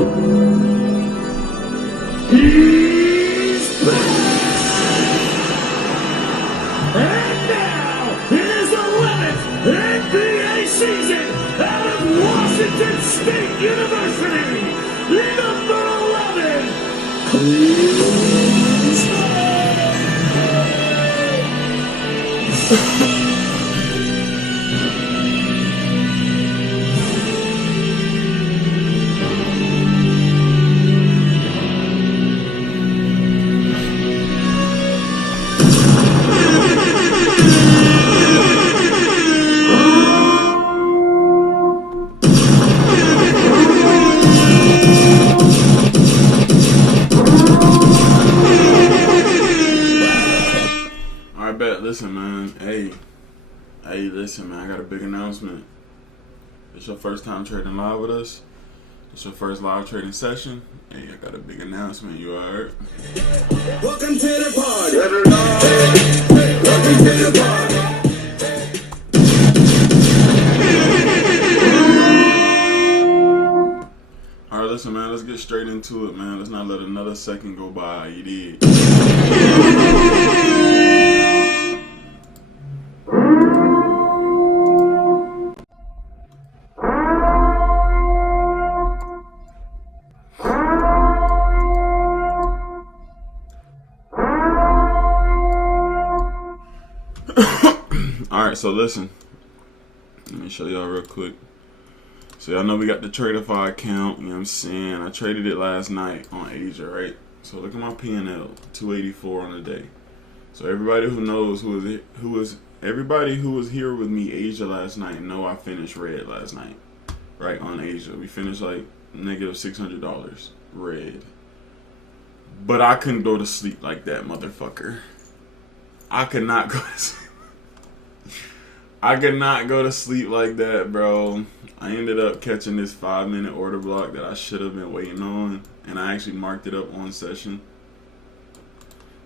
He's back! And now, it is the 11th NBA season out of Washington State University. Number 11, Listen, man. Hey, listen, man. I got a big announcement. It's your first time trading live with us. It's your first live trading session. Hey, I got a big announcement. You alright? Welcome to the party. Welcome to the party. All right, listen, man. Let's get straight into it, man. Let's not let another second go by. You did. Alright, so listen. Let me show y'all real quick. So y'all know we got the Tradeify account, you know what I'm saying? I traded it last night on Asia, right? So look at my P&L, 284 on the day. So everybody who knows everybody who was here with me Asia last night know I finished red last night. Right, on Asia. We finished like negative $600 red. But I couldn't go to sleep like that, motherfucker. I could not go to sleep. I could not go to sleep like that, bro. I ended up catching this 5-minute order block that I should have been waiting on, and I actually marked it up on session.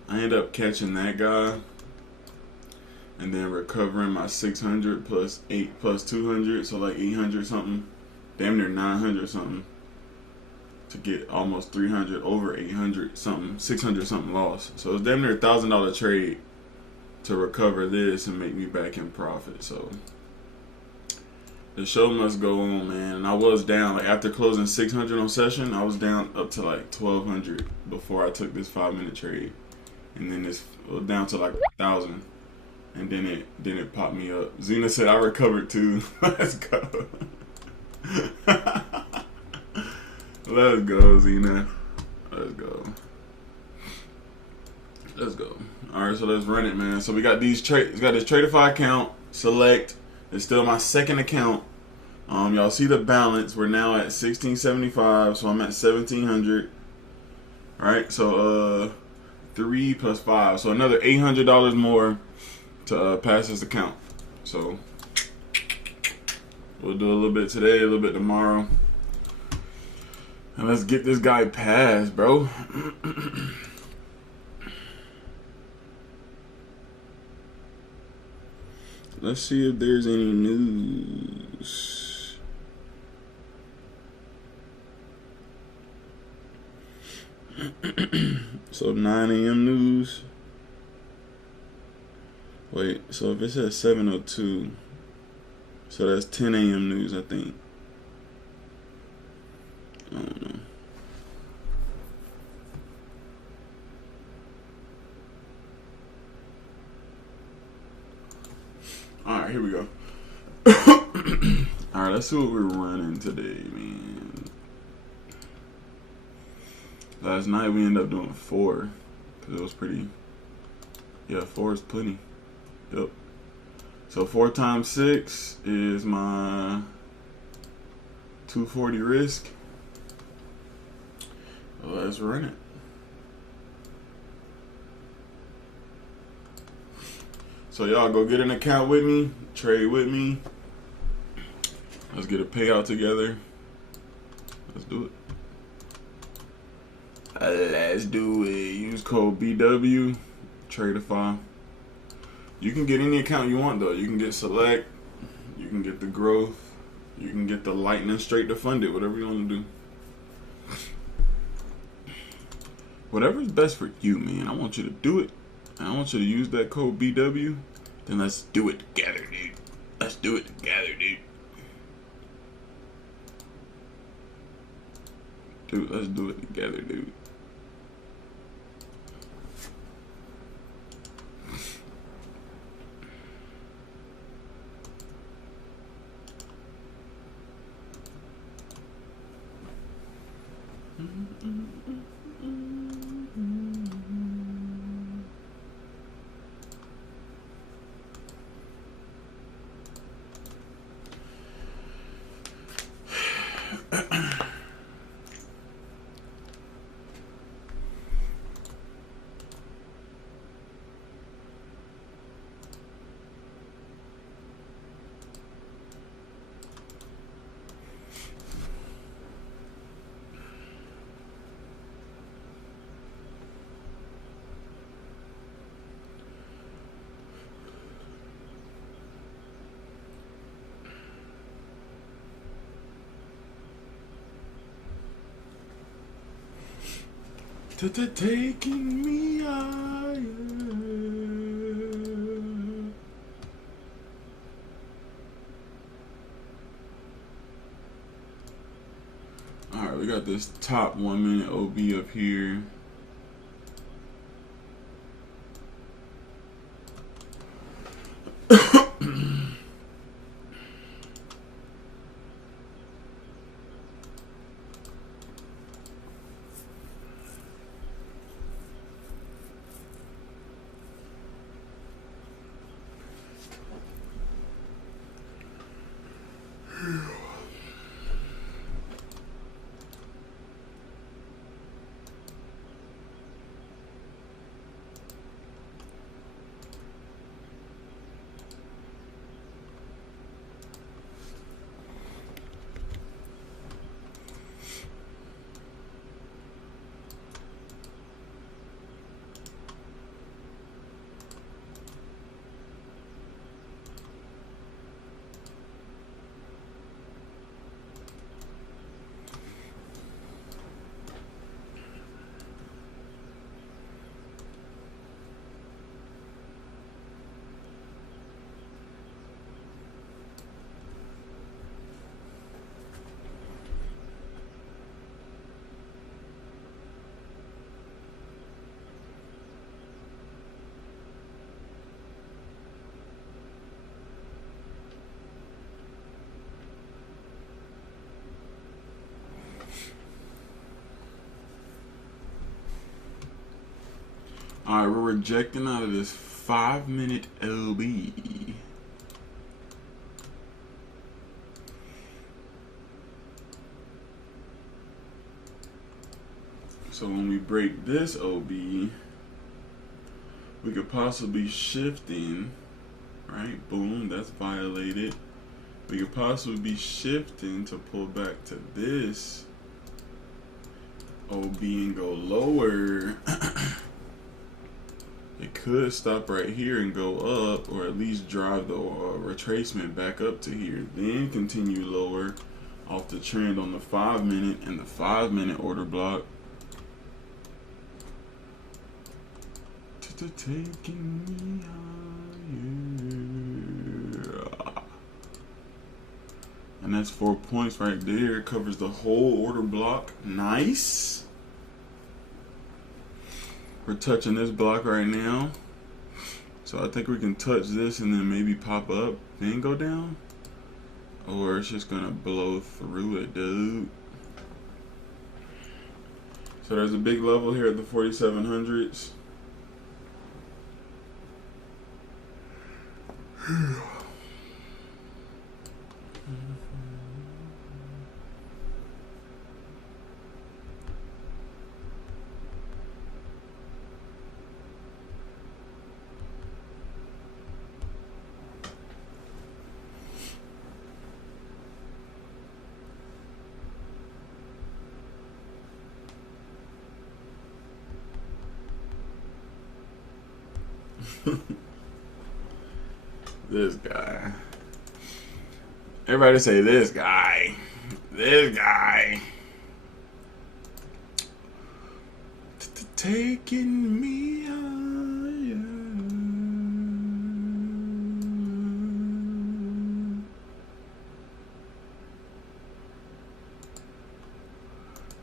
I ended up catching that guy, and then recovering my 600 plus 8 plus 200, so like 800 something, damn near 900 something, to get almost 300 over 800 something, 600 something loss. So it was damn near a $1,000 trade to recover this and make me back in profit. So the show must go on, man. And I was down, like after closing 600 on session, I was down up to like 1,200 before I took this 5-minute trade, and then this was down to like 1,000, and then it popped me up. Zena said I recovered too. Let's go. Let's go, Zena. Let's go. Let's go. Alright, so let's run it, man. So we got these trades. Got this Tradeify account. Select. It's still my second account. Y'all see the balance. We're now at 1675, so I'm at 1700. Alright, so 3 plus 5, so another $800 more to pass this account. So we'll do a little bit today, a little bit tomorrow, and let's get this guy passed, bro. Let's see if there's any news. So 9 a.m. news. Wait, so if it says 7:02, so that's 10 a.m. news, I think. I don't know. Alright, here we go. Alright, let's see what we're running today, man. Last night we ended up doing 4, because it was pretty. Yeah, 4 is plenty. Yep. So 4 times 6 is my 240 risk. Let's run it. So y'all go get an account with me, trade with me. Let's get a payout together. Let's do it. Let's do it. Use code BW, Tradeify. You can get any account you want though. You can get Select, you can get the Growth, you can get the Lightning straight to fund it, whatever you want to do. Whatever's best for you, man. I want you to do it. I want you to use that code BW. Then let's do it together, dude. Let's do it together, dude. Dude, let's do it together, dude. Taking me higher. Alright, we got this top 1 minute OB up here. Alright, we're rejecting out of this 5 minute OB. So when we break this OB, we could possibly shifting, right? Boom, that's violated. We could possibly be shifting to pull back to this OB and go lower. It could stop right here and go up, or at least drive the retracement back up to here, then continue lower off the trend on the 5 minute and the 5 minute order block. Taking me higher. And that's 4 points right there. Covers the whole order block. Nice. We're touching this block right now. So I think we can touch this and then maybe pop up, then go down. Or it's just gonna blow through it, dude. So there's a big level here at the 4700s. This guy. Everybody say this guy. This guy. taking me higher.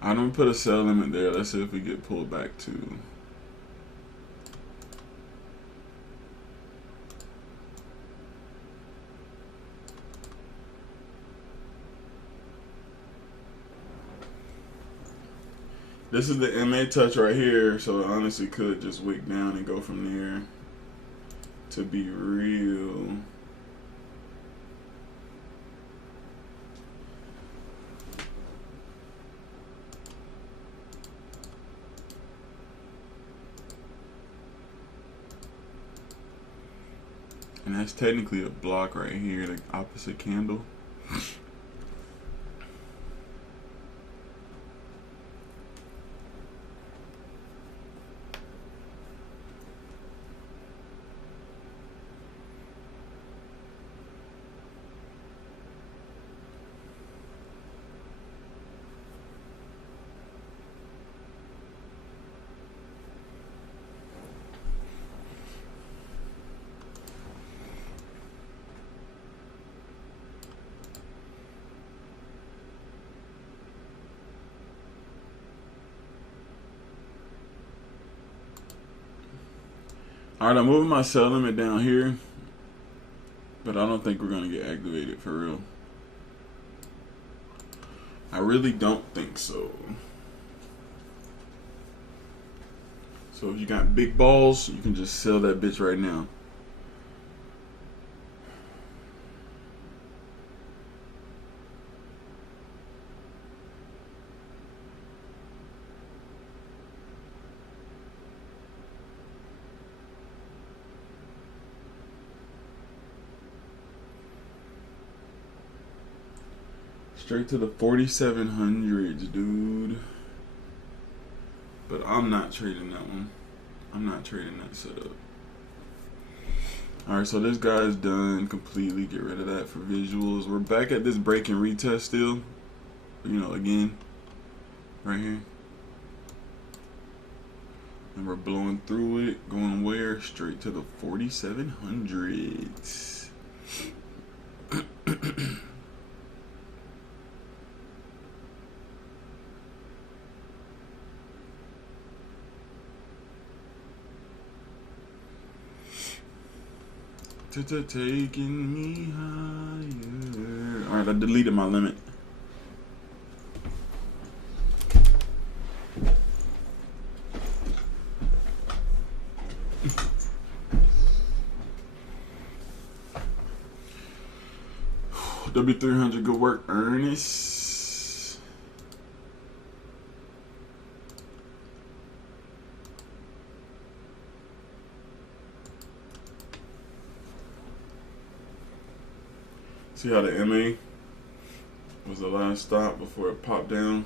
I don't put a sell limit there. Let's see if we get pulled back to. This is the MA touch right here, so it honestly could just wick down and go from there. To be real. And that's technically a block right here, the opposite candle. Alright, I'm moving my sell limit down here, but I don't think we're going to get activated for real. I really don't think so. So if you got big balls, you can just sell that bitch right now. Straight to the 4,700s, dude. But I'm not trading that one. I'm not trading that setup. Alright, so this guy's done completely. Get rid of that for visuals. We're back at this break and retest still. You know, again. Right here. And we're blowing through it. Going where? Straight to the 4,700s. Taking me higher. Alright, I deleted my limit. W300, good work, Ernest. See how the MA was the last stop before it popped down?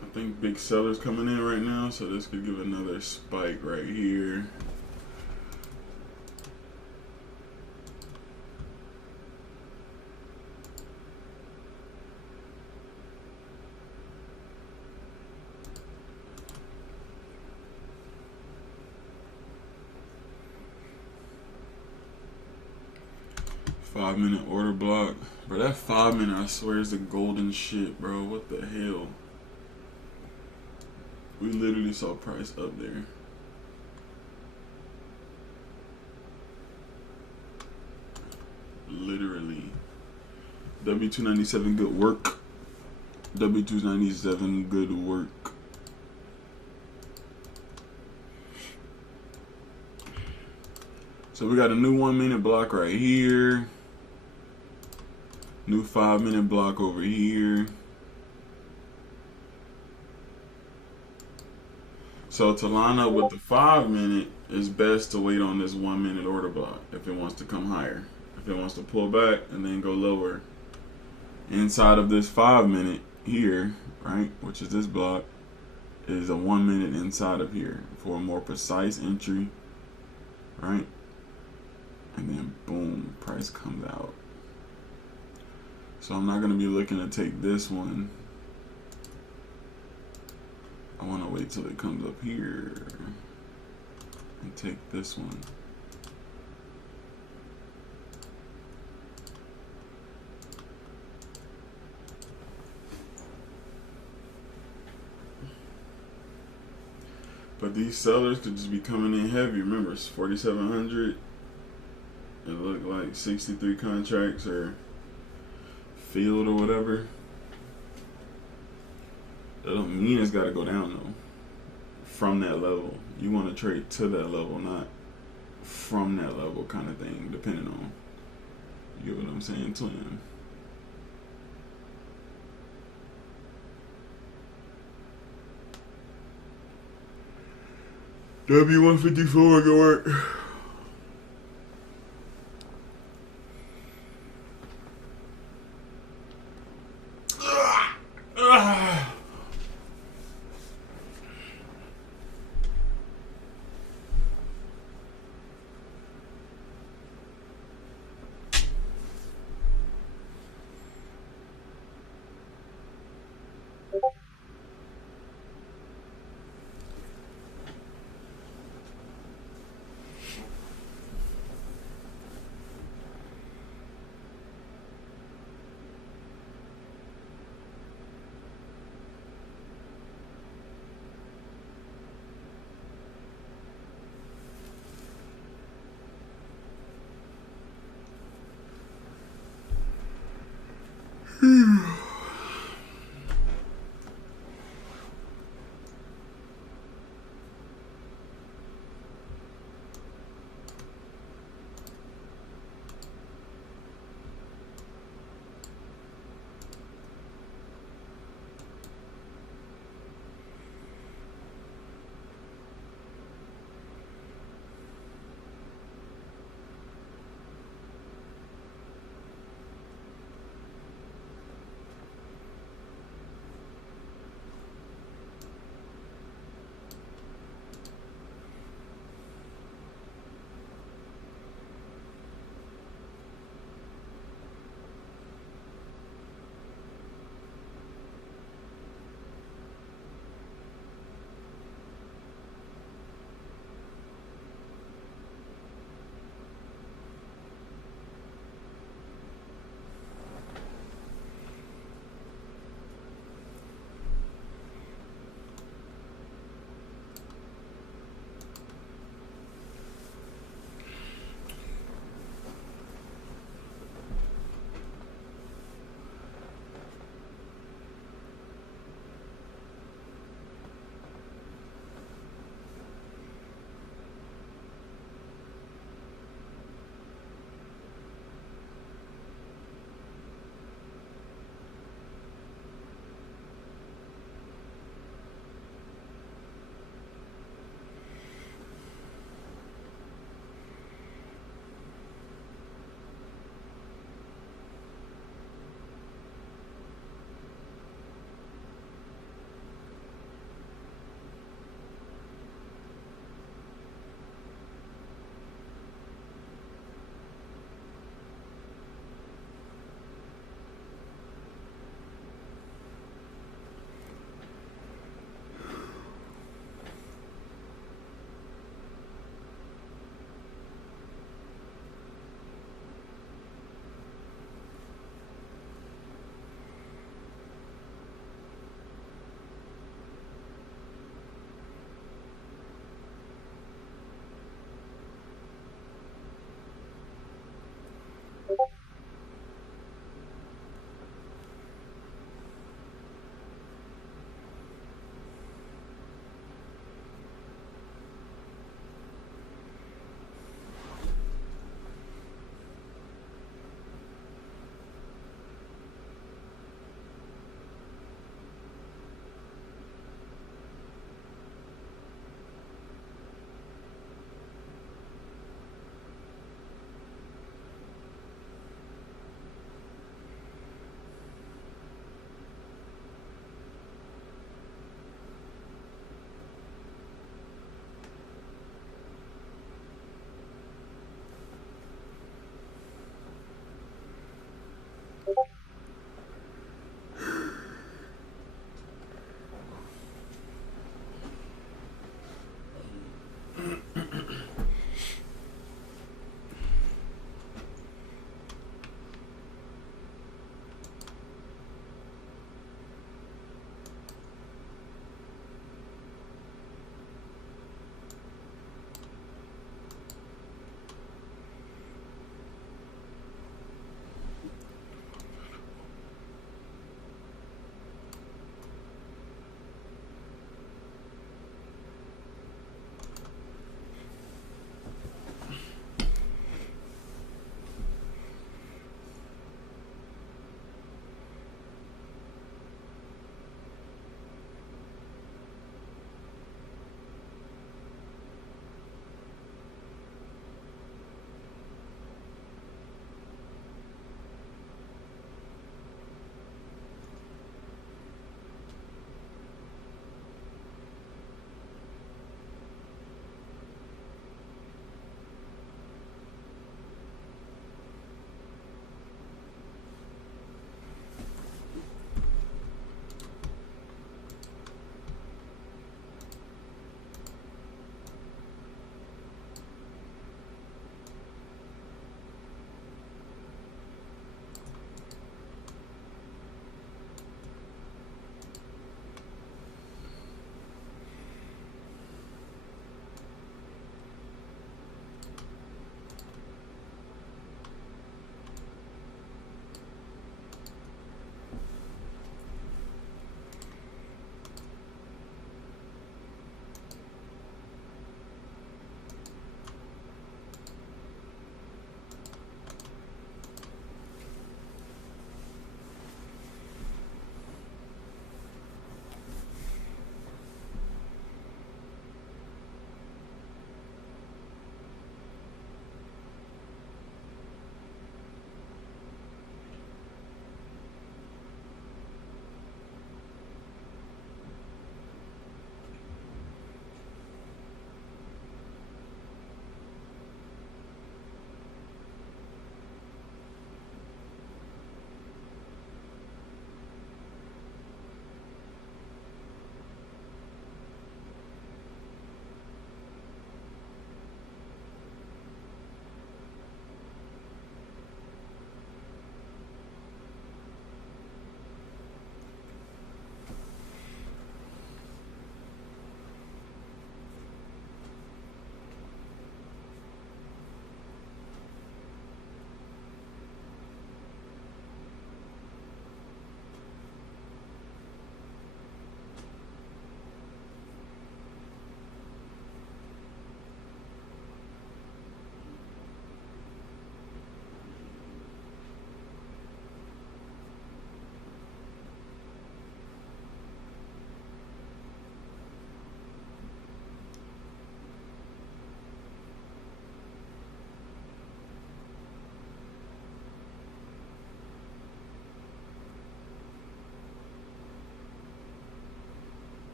I think big sellers coming in right now, so this could give another spike right here. Five-minute order block. Bro, that 5 minute, I swear, is the golden shit, bro. What the hell? We literally saw price up there. Literally. W297, good work. W297, good work. So we got a new 1 minute block right here. New 5 minute block over here. So to line up with the 5 minute, it's best to wait on this 1 minute order block if it wants to come higher. If it wants to pull back and then go lower. Inside of this 5 minute here, right, which is this block, is a 1 minute inside of here for a more precise entry, right? And then boom, price comes out. So I'm not going to be looking to take this one. I want to wait till it comes up here and take this one. But these sellers could just be coming in heavy. Remember, it's 4,700. It looked like 63 contracts are filled or whatever. That don't mean it's got to go down though. From that level, you want to trade to that level, not from that level, kind of thing. Depending on, you get what I'm saying, twin. W154 can work.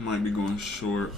Might be going short.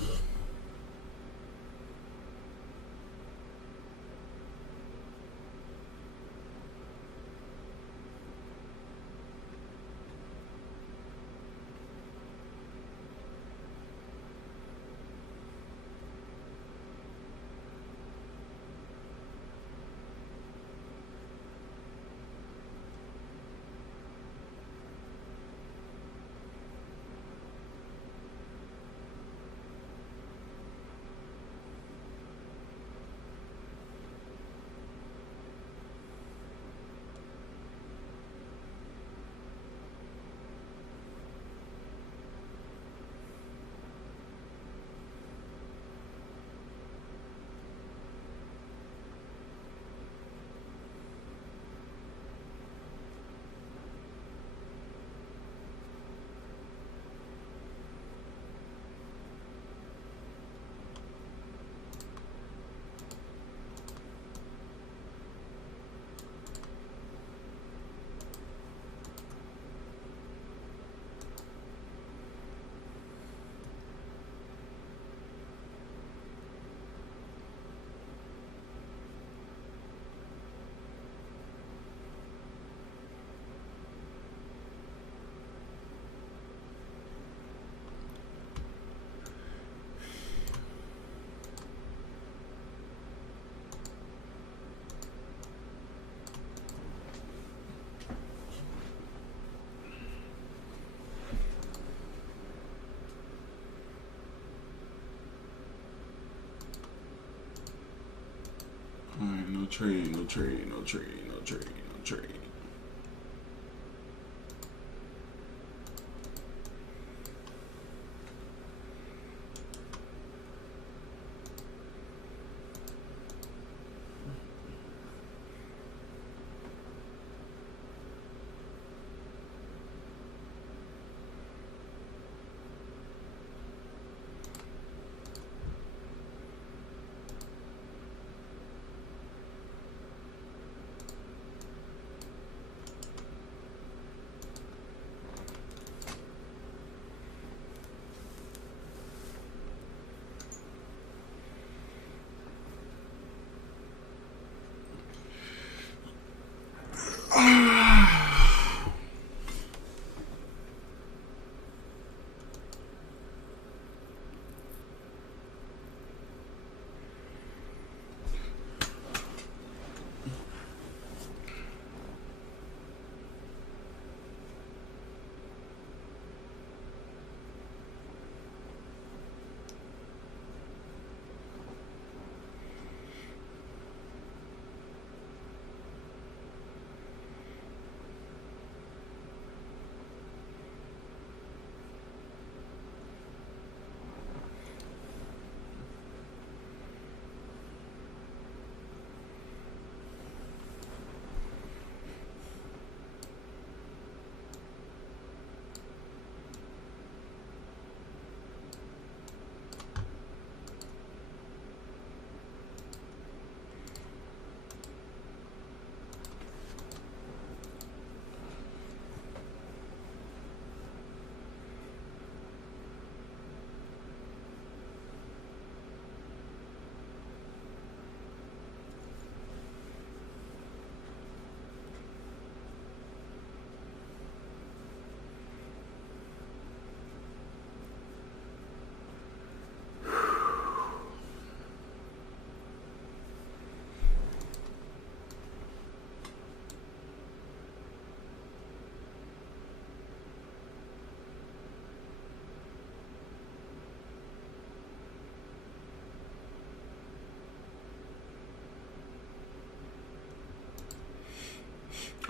Alright, no trade, no trade, no trade, no trade, no trade.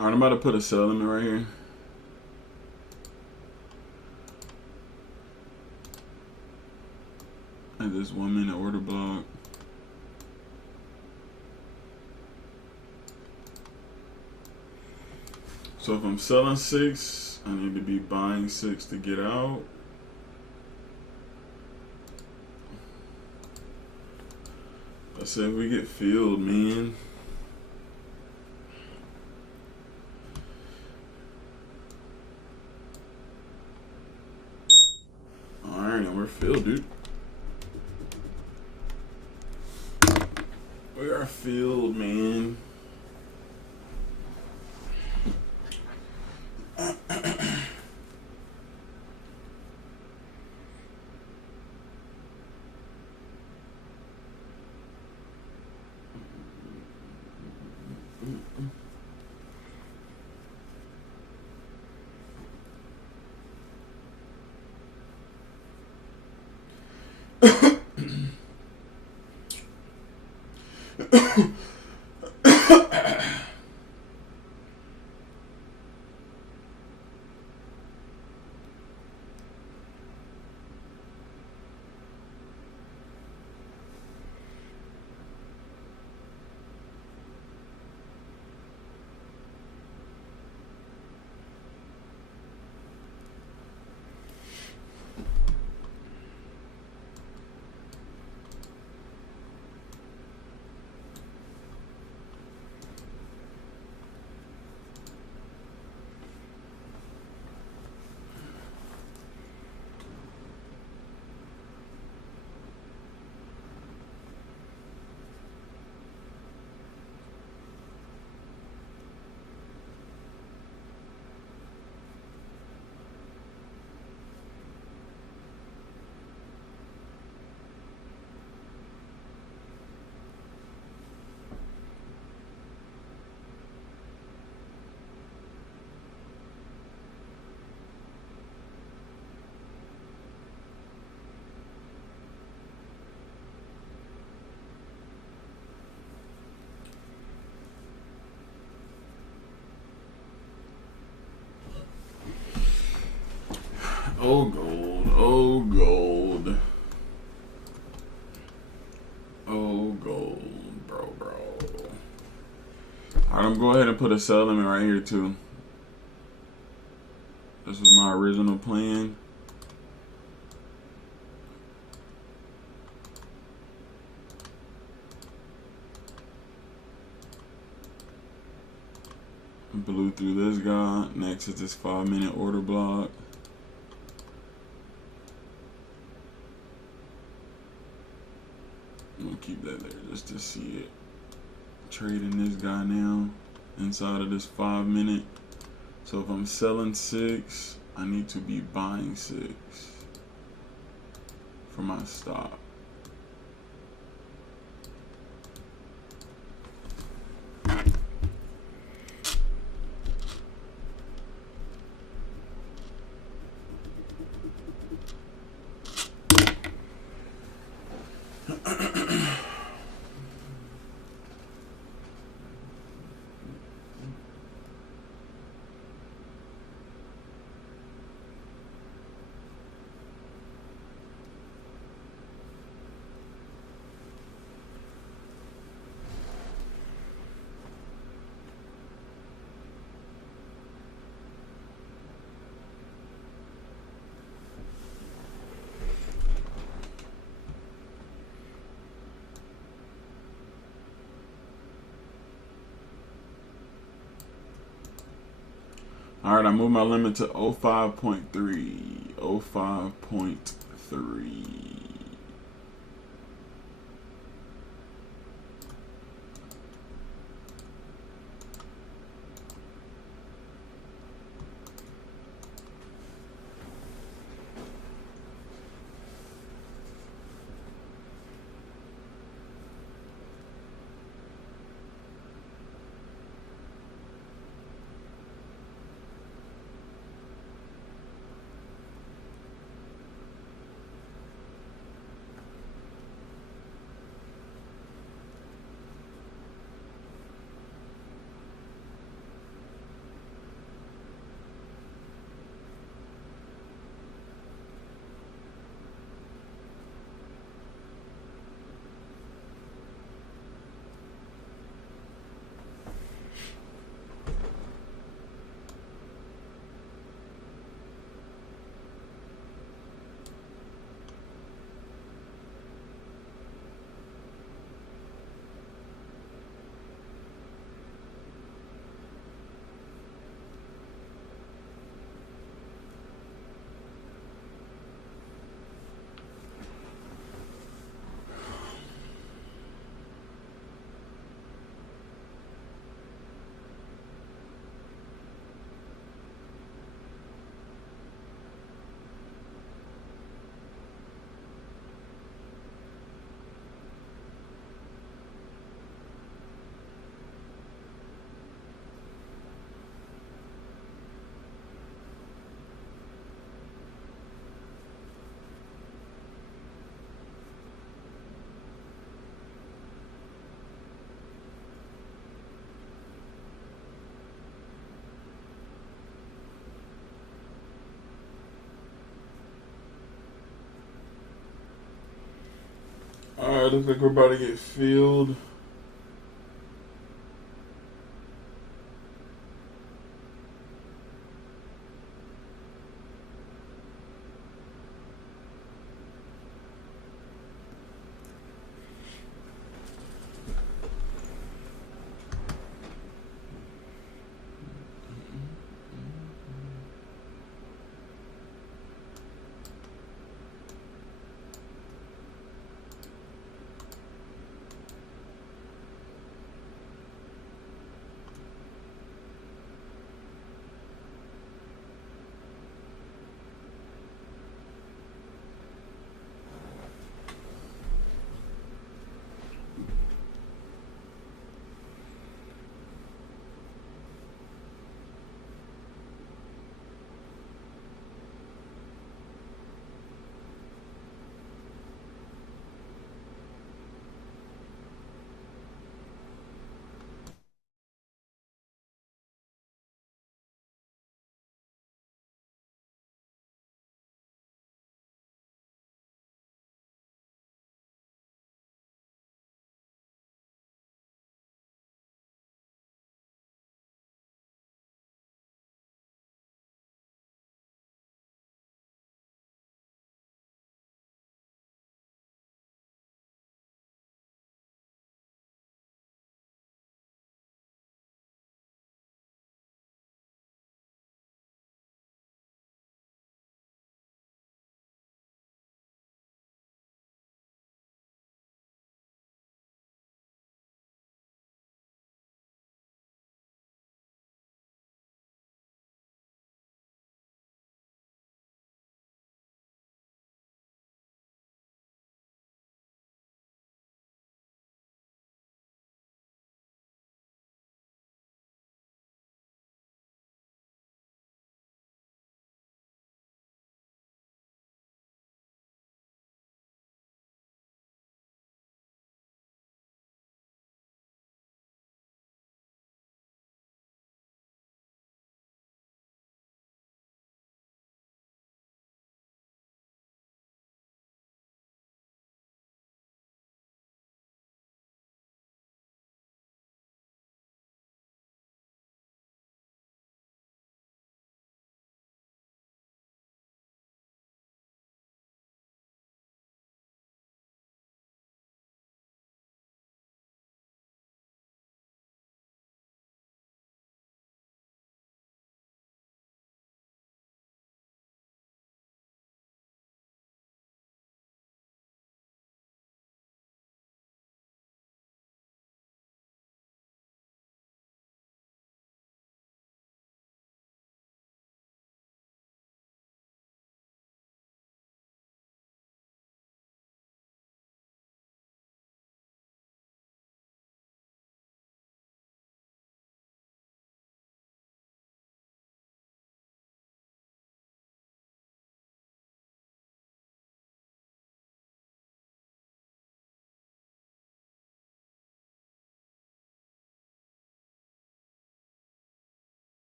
Alright, I'm about to put a sell limit right here. At this 1 minute order block. So if I'm selling 6, I need to be buying 6 to get out. Let's say if we get filled, man. Alright, and we're filled, dude. We are filled, man. Oh, gold. Oh, gold. Oh, gold. Bro. Alright, I'm going to go ahead and put a sell limit right here, too. This was my original plan. Blew through this guy. Next is this 5-minute order block. I'm gonna keep that there just to see it. Trading this guy now inside of this 5 minute. So if I'm selling 6, I need to be buying 6 for my stop. Alright, I moved my limit to 05.3. 05.3. Alright, looks like we're about to get filled.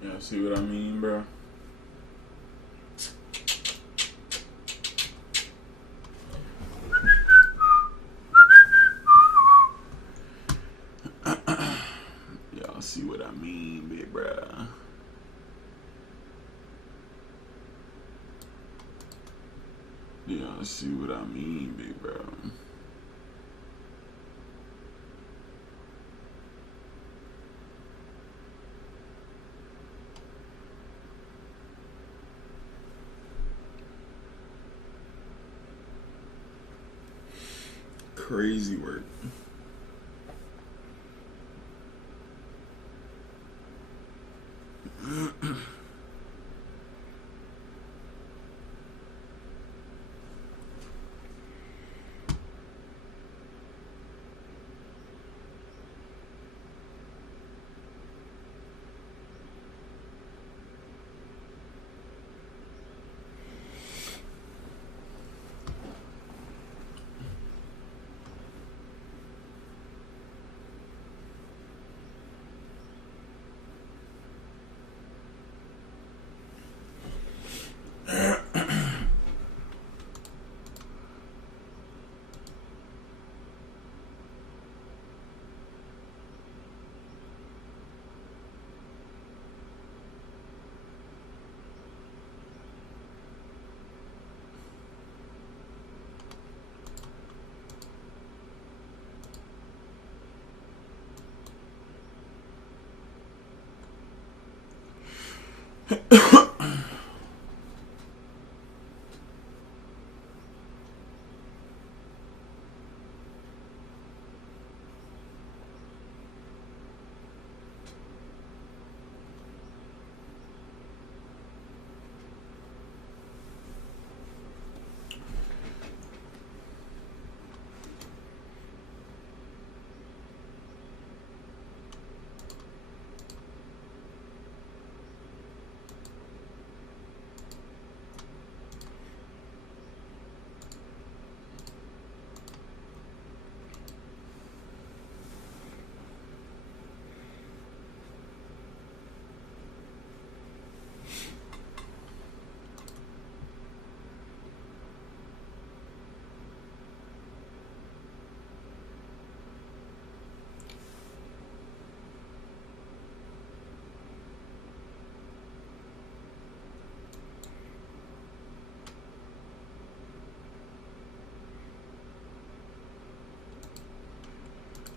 Yeah, see what I mean, bro? Y'all see what I mean, big bro? Y'all see what I mean, big bro? Crazy work.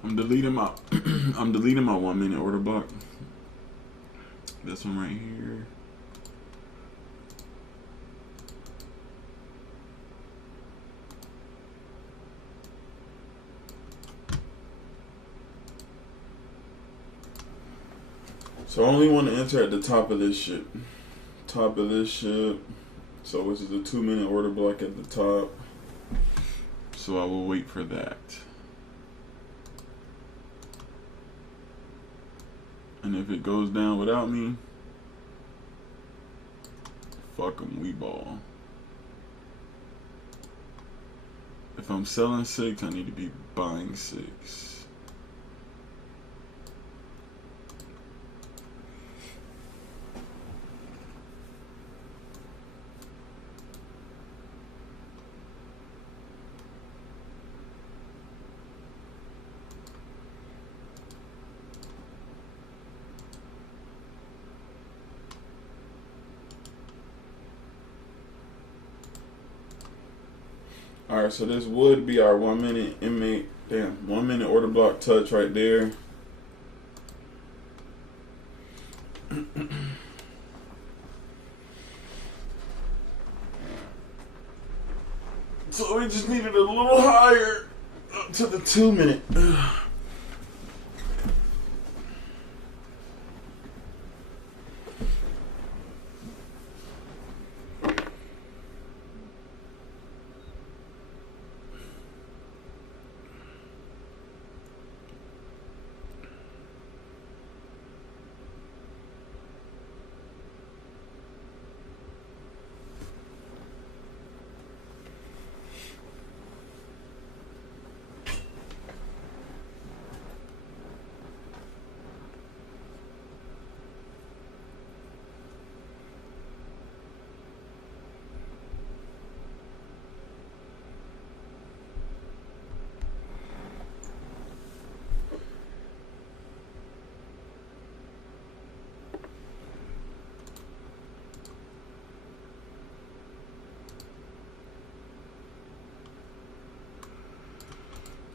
I'm deleting my I'm deleting my 1 minute order block. This one right here. So I only want to enter at the top of this shit. Top of this shit. So which is a 2 minute order block at the top. So I will wait for that. And if it goes down without me, fuck 'em, we ball. If I'm selling 6, I need to be buying 6. Alright, so this would be our 1 minute inmate, 1 minute order block touch right there. So we just needed a little higher up to the 2 minute.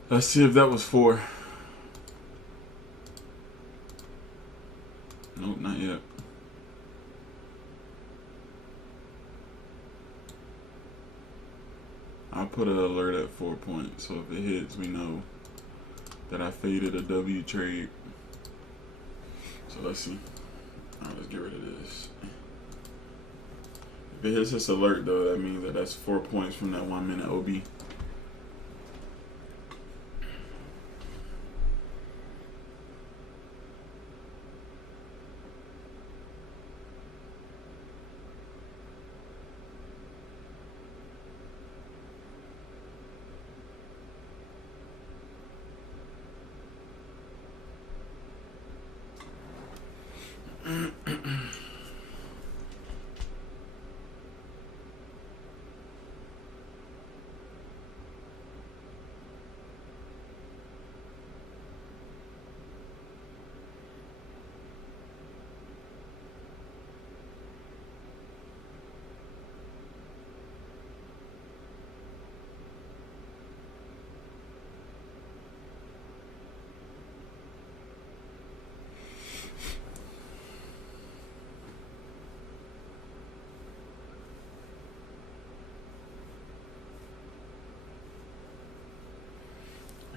Let's see if that was 4. Nope, not yet. I'll put an alert at 4 points, so if it hits, we know that I faded a W trade. So let's see. Alright, let's get rid of this. If it hits this alert, though, that means that that's 4 points from that 1 minute OB.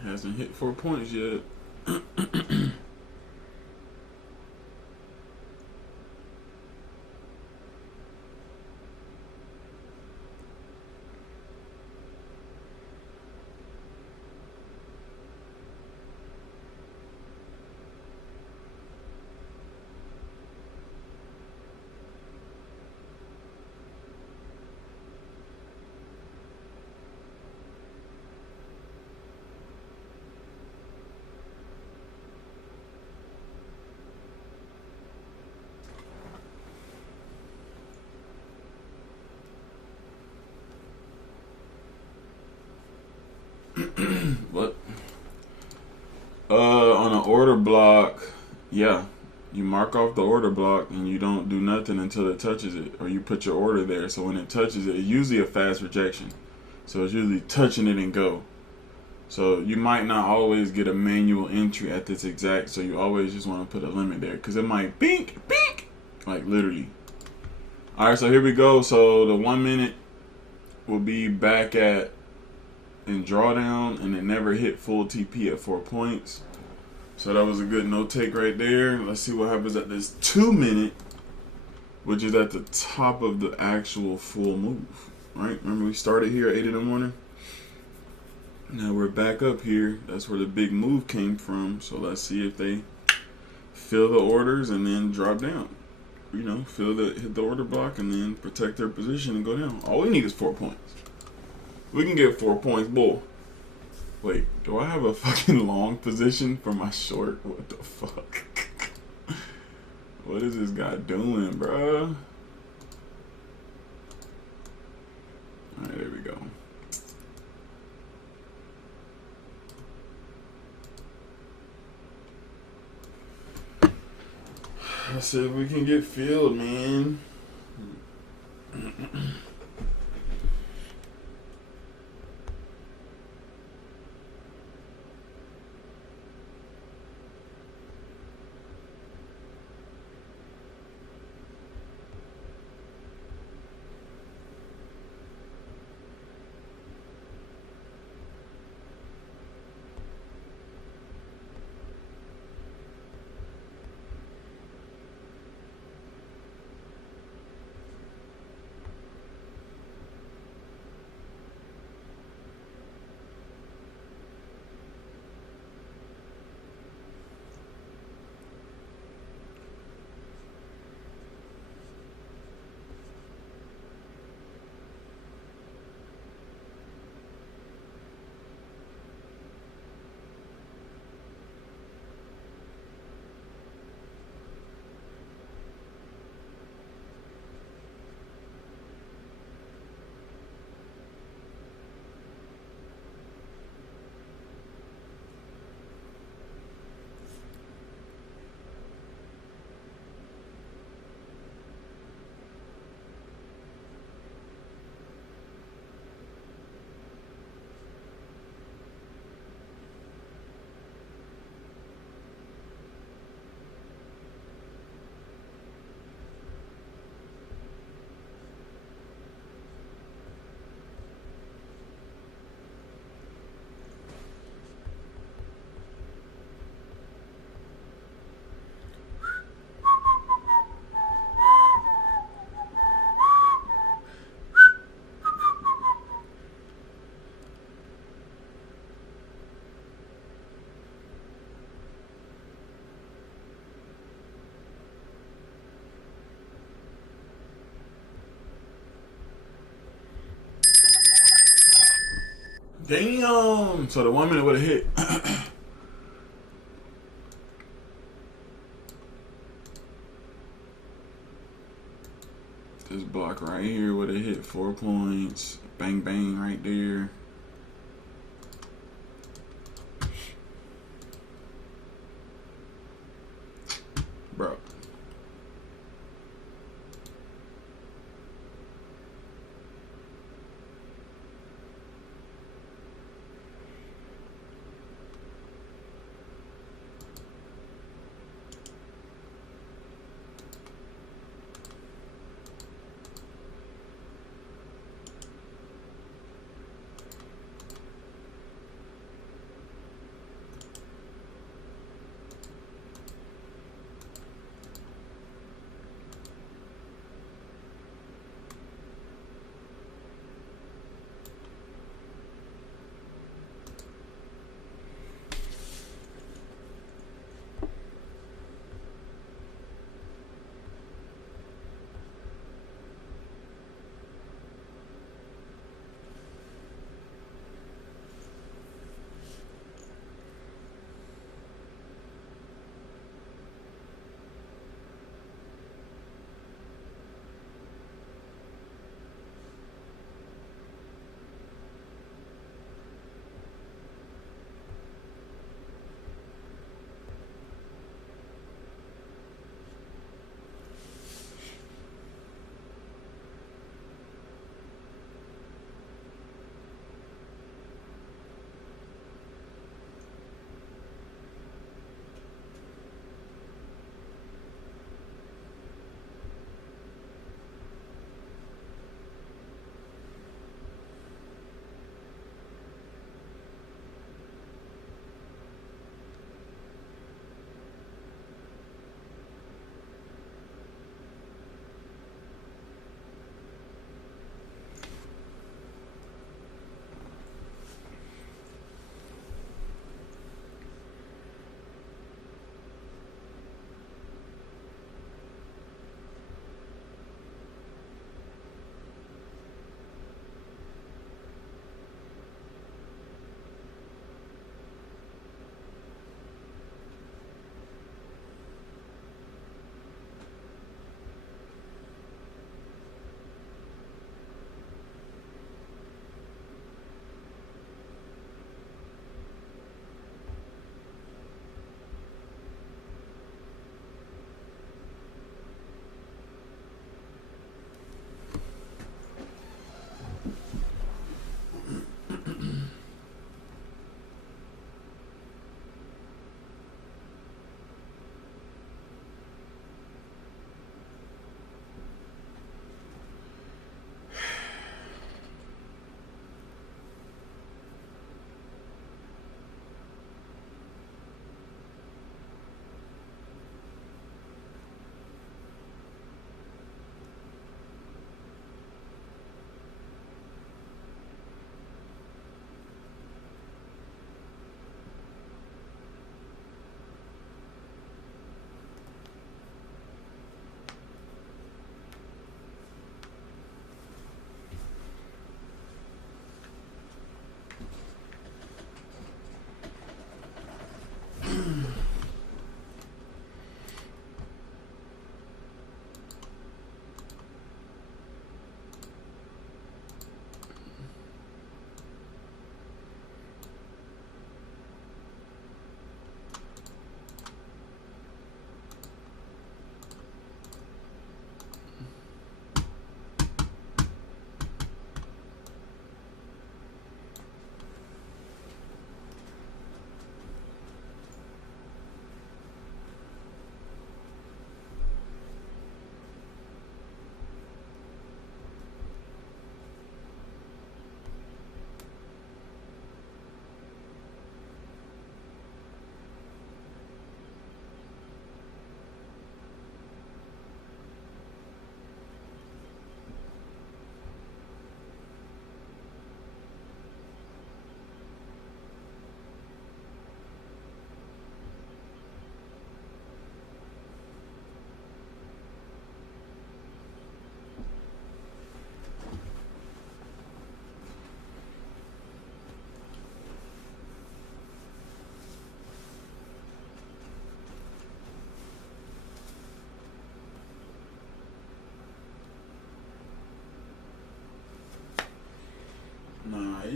Hasn't hit 4 points yet. What? On an order block, yeah, you mark off the order block and you don't do nothing until it touches it, or you put your order there. So when it touches it, it's usually a fast rejection. So it's usually touching it and go. So you might not always get a manual entry at this exact. So you always just want to put a limit there because it might bink, bink, like literally. All right, so here we go. So the 1 minute will be back at in drawdown, and it never hit full TP at 4 points. So that was a good no take right there. Let's see what happens at this 2 minute, which is at the top of the actual full move. Right? Remember we started here at 8 in the morning. Now we're back up here. That's where the big move came from. So let's see if they fill the orders and then drop down. You know, hit the order block and then protect their position and go down. All we need is 4 points. We can get 4 points, bull. Wait, do I have a fucking long position for my short? What the fuck? What is this guy doing, bruh? Alright, there we go. Let's see if we can get filled, man. Damn! So the 1 minute would have hit. This block right here would have hit 4 points. Bang, bang right there. Bro.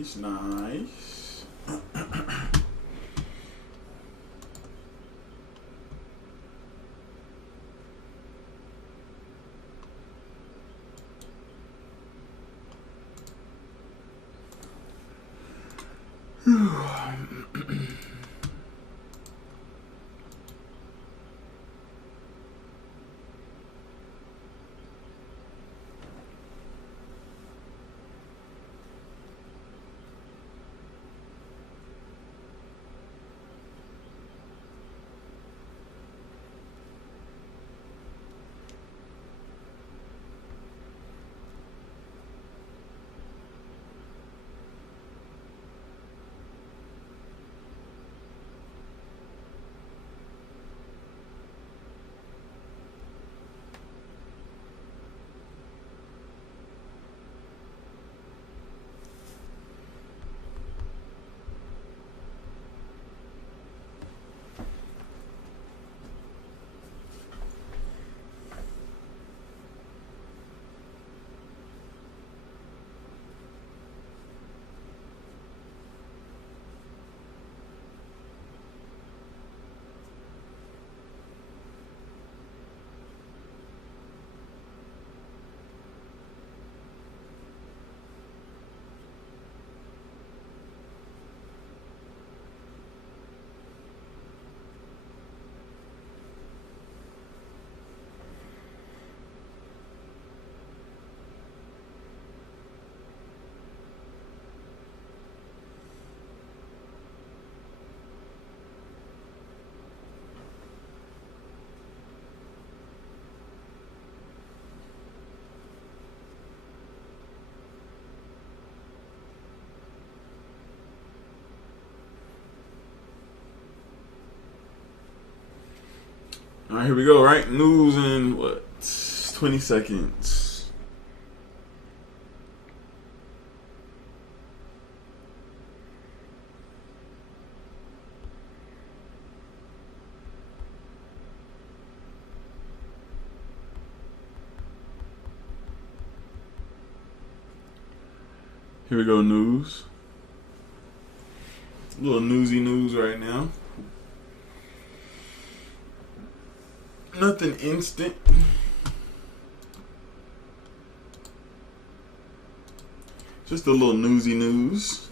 Nice, nice. All right, here we go, right? News in, what, 20 seconds. Here we go, news. A little newsy news right now. Nothing instant. Just a little newsy news.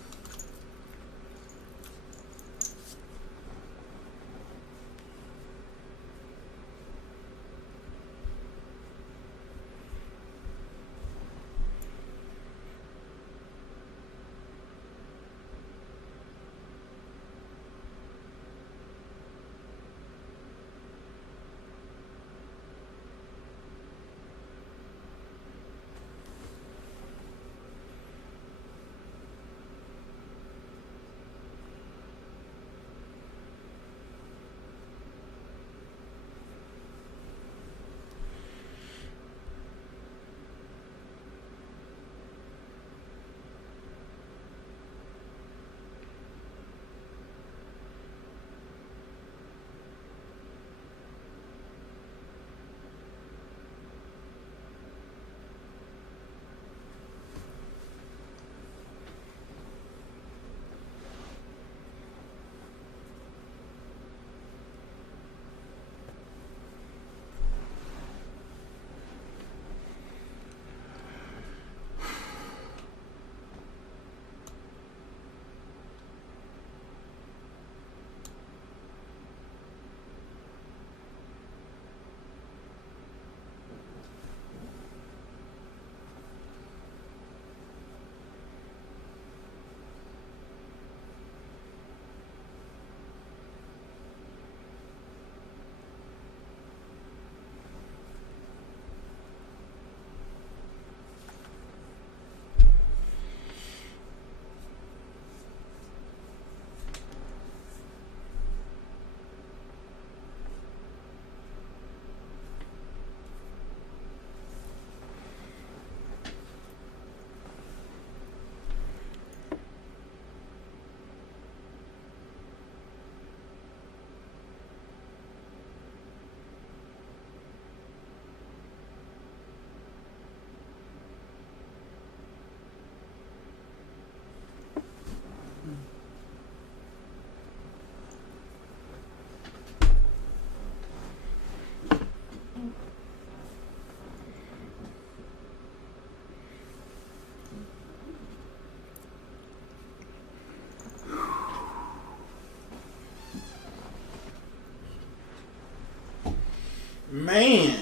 Man,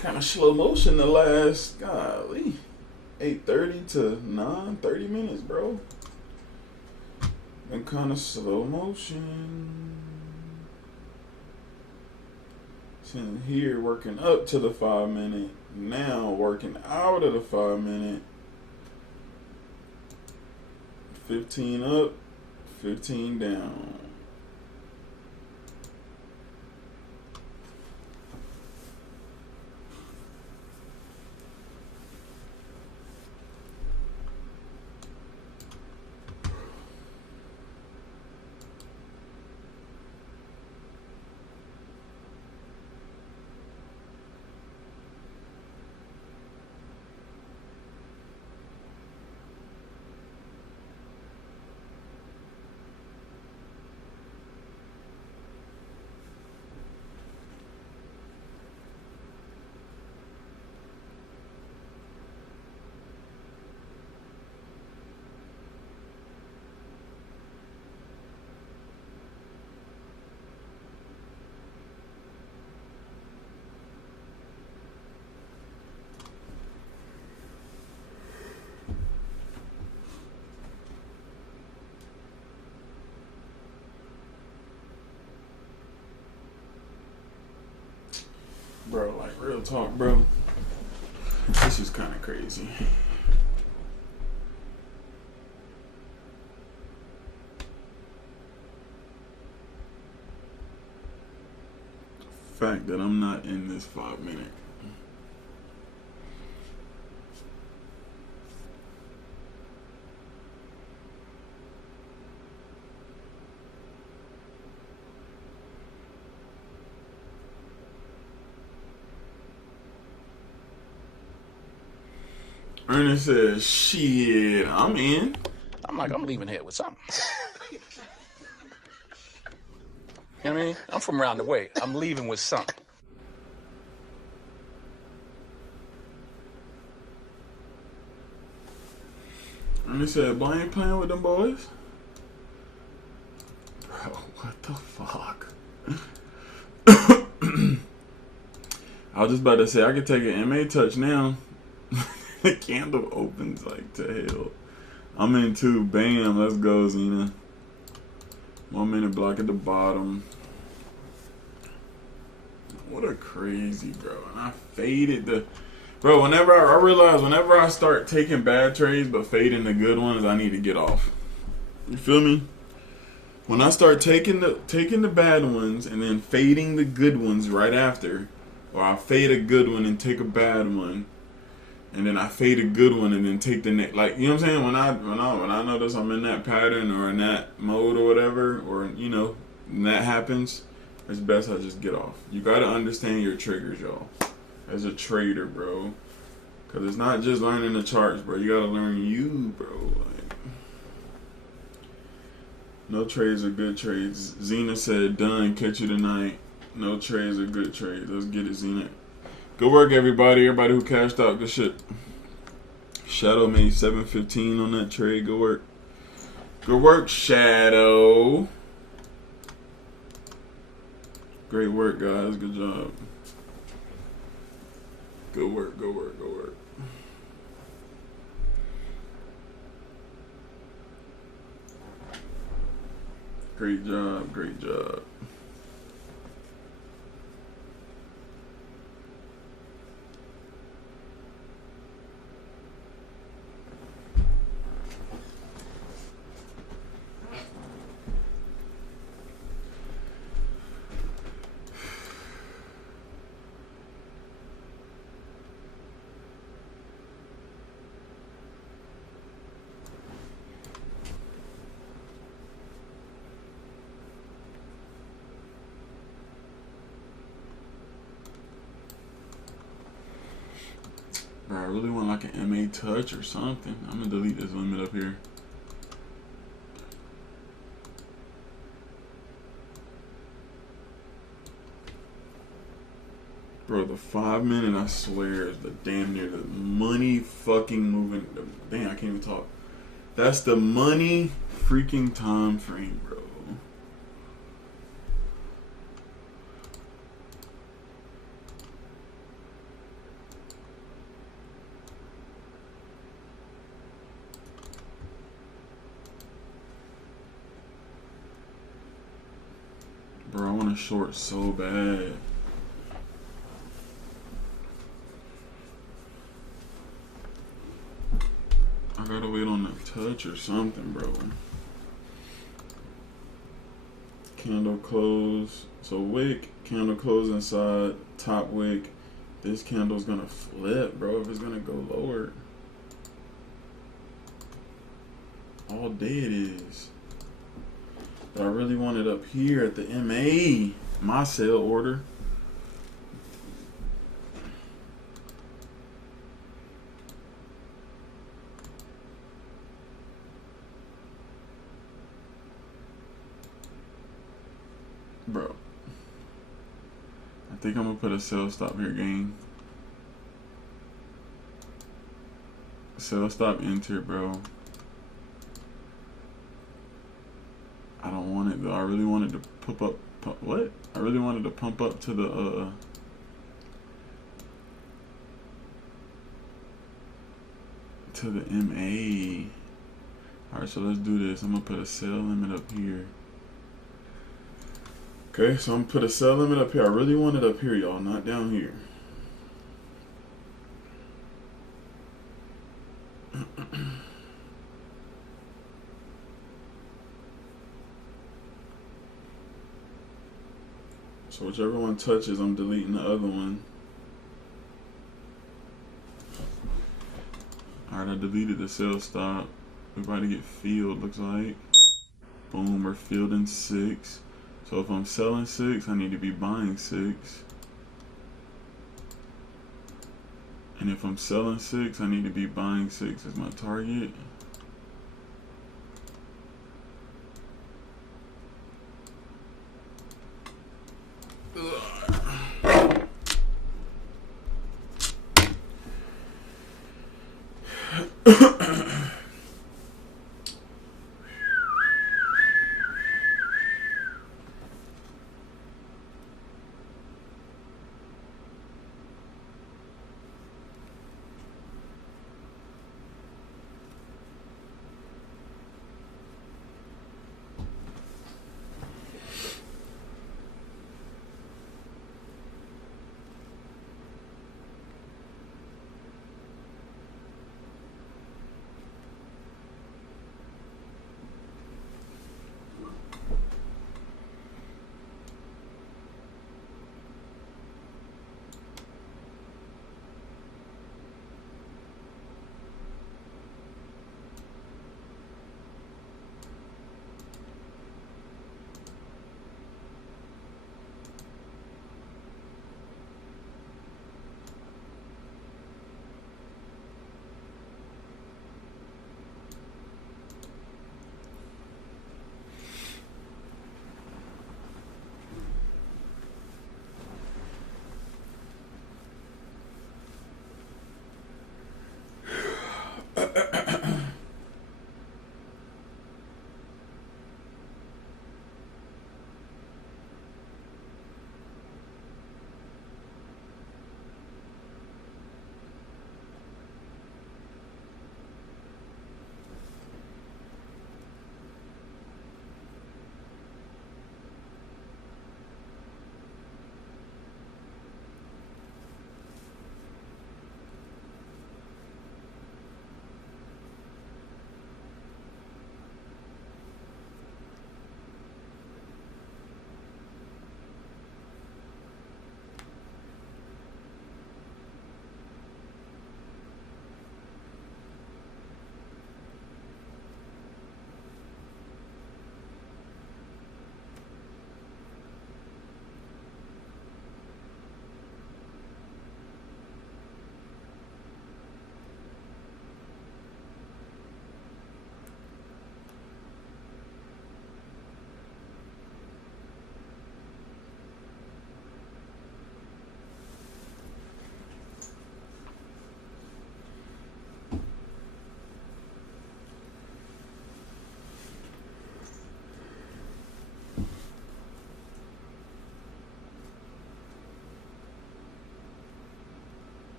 kind of slow motion the last, golly, 8:30 to 9:30 minutes, bro. Been kind of slow motion. Sitting here working up to the 5 minute. Now working out of the 5 minute. 15 up, 15 down. Bro, like real talk, bro. This is kind of crazy. The fact that I'm not in this 5 minute. Ernest says, shit, I'm in. I'm like, I'm leaving here with something. You know what I mean? I'm from around the way. I'm leaving with something. Ernest said, boy, I ain't playing with them boys. Bro, what the fuck? I was just about to say, I could take an MA touch now. The candle opens like to hell. I'm in 2. Bam. Let's go, Xena. 1 minute block at the bottom. What a crazy, bro. And I faded the... Bro, whenever I realize, whenever I start taking bad trades but fading the good ones, I need to get off. You feel me? When I start taking the bad ones and then fading the good ones right after, or I fade a good one and take a bad one, and then I fade a good one and then take the next, like, you know what I'm saying? When I notice I'm in that pattern or in that mode or whatever, or, you know, when that happens, it's best I just get off. You gotta understand your triggers, y'all. As a trader, bro. Cause it's not just learning the charts, bro. You gotta learn you, bro. Like, no trades are good trades. Xena said, done, catch you tonight. No trades are good trades. Let's get it, Xena. Good work, everybody. Everybody who cashed out, good shit. Shadow made 715 on that trade. Good work. Good work, Shadow. Great work, guys. Good job. Good work, good work, good work. Great job, great job. Bro, I really want like an MA touch or something. I'm gonna delete this limit up here. Bro, the 5 minute, I swear, is the damn near the money fucking moving. Dang, I can't even talk. That's the money freaking time frame, bro. want to short so bad. I gotta wait on the touch or something, bro. Candle close. So wick, candle close inside, top wick. This candle's gonna flip, bro, if it's gonna go lower. All day it is. But I really want it up here at the MA. My sell order. Bro. I think I'm gonna put a sell stop here, gang. Sell stop enter, bro. I don't want it though. I really wanted to what? I really wanted to pump up to the MA. Alright, so let's do this. I'm gonna put a sell limit up here. Okay, so I'm gonna put a sell limit up here. I really want it up here, y'all, not down here. So whichever one touches, I'm deleting the other one. Alright, I deleted the sell stop. We're about to get filled, looks like. Boom, we're filled in 6. So if I'm selling 6, I need to be buying 6. And if I'm selling 6, I need to be buying 6 as my target.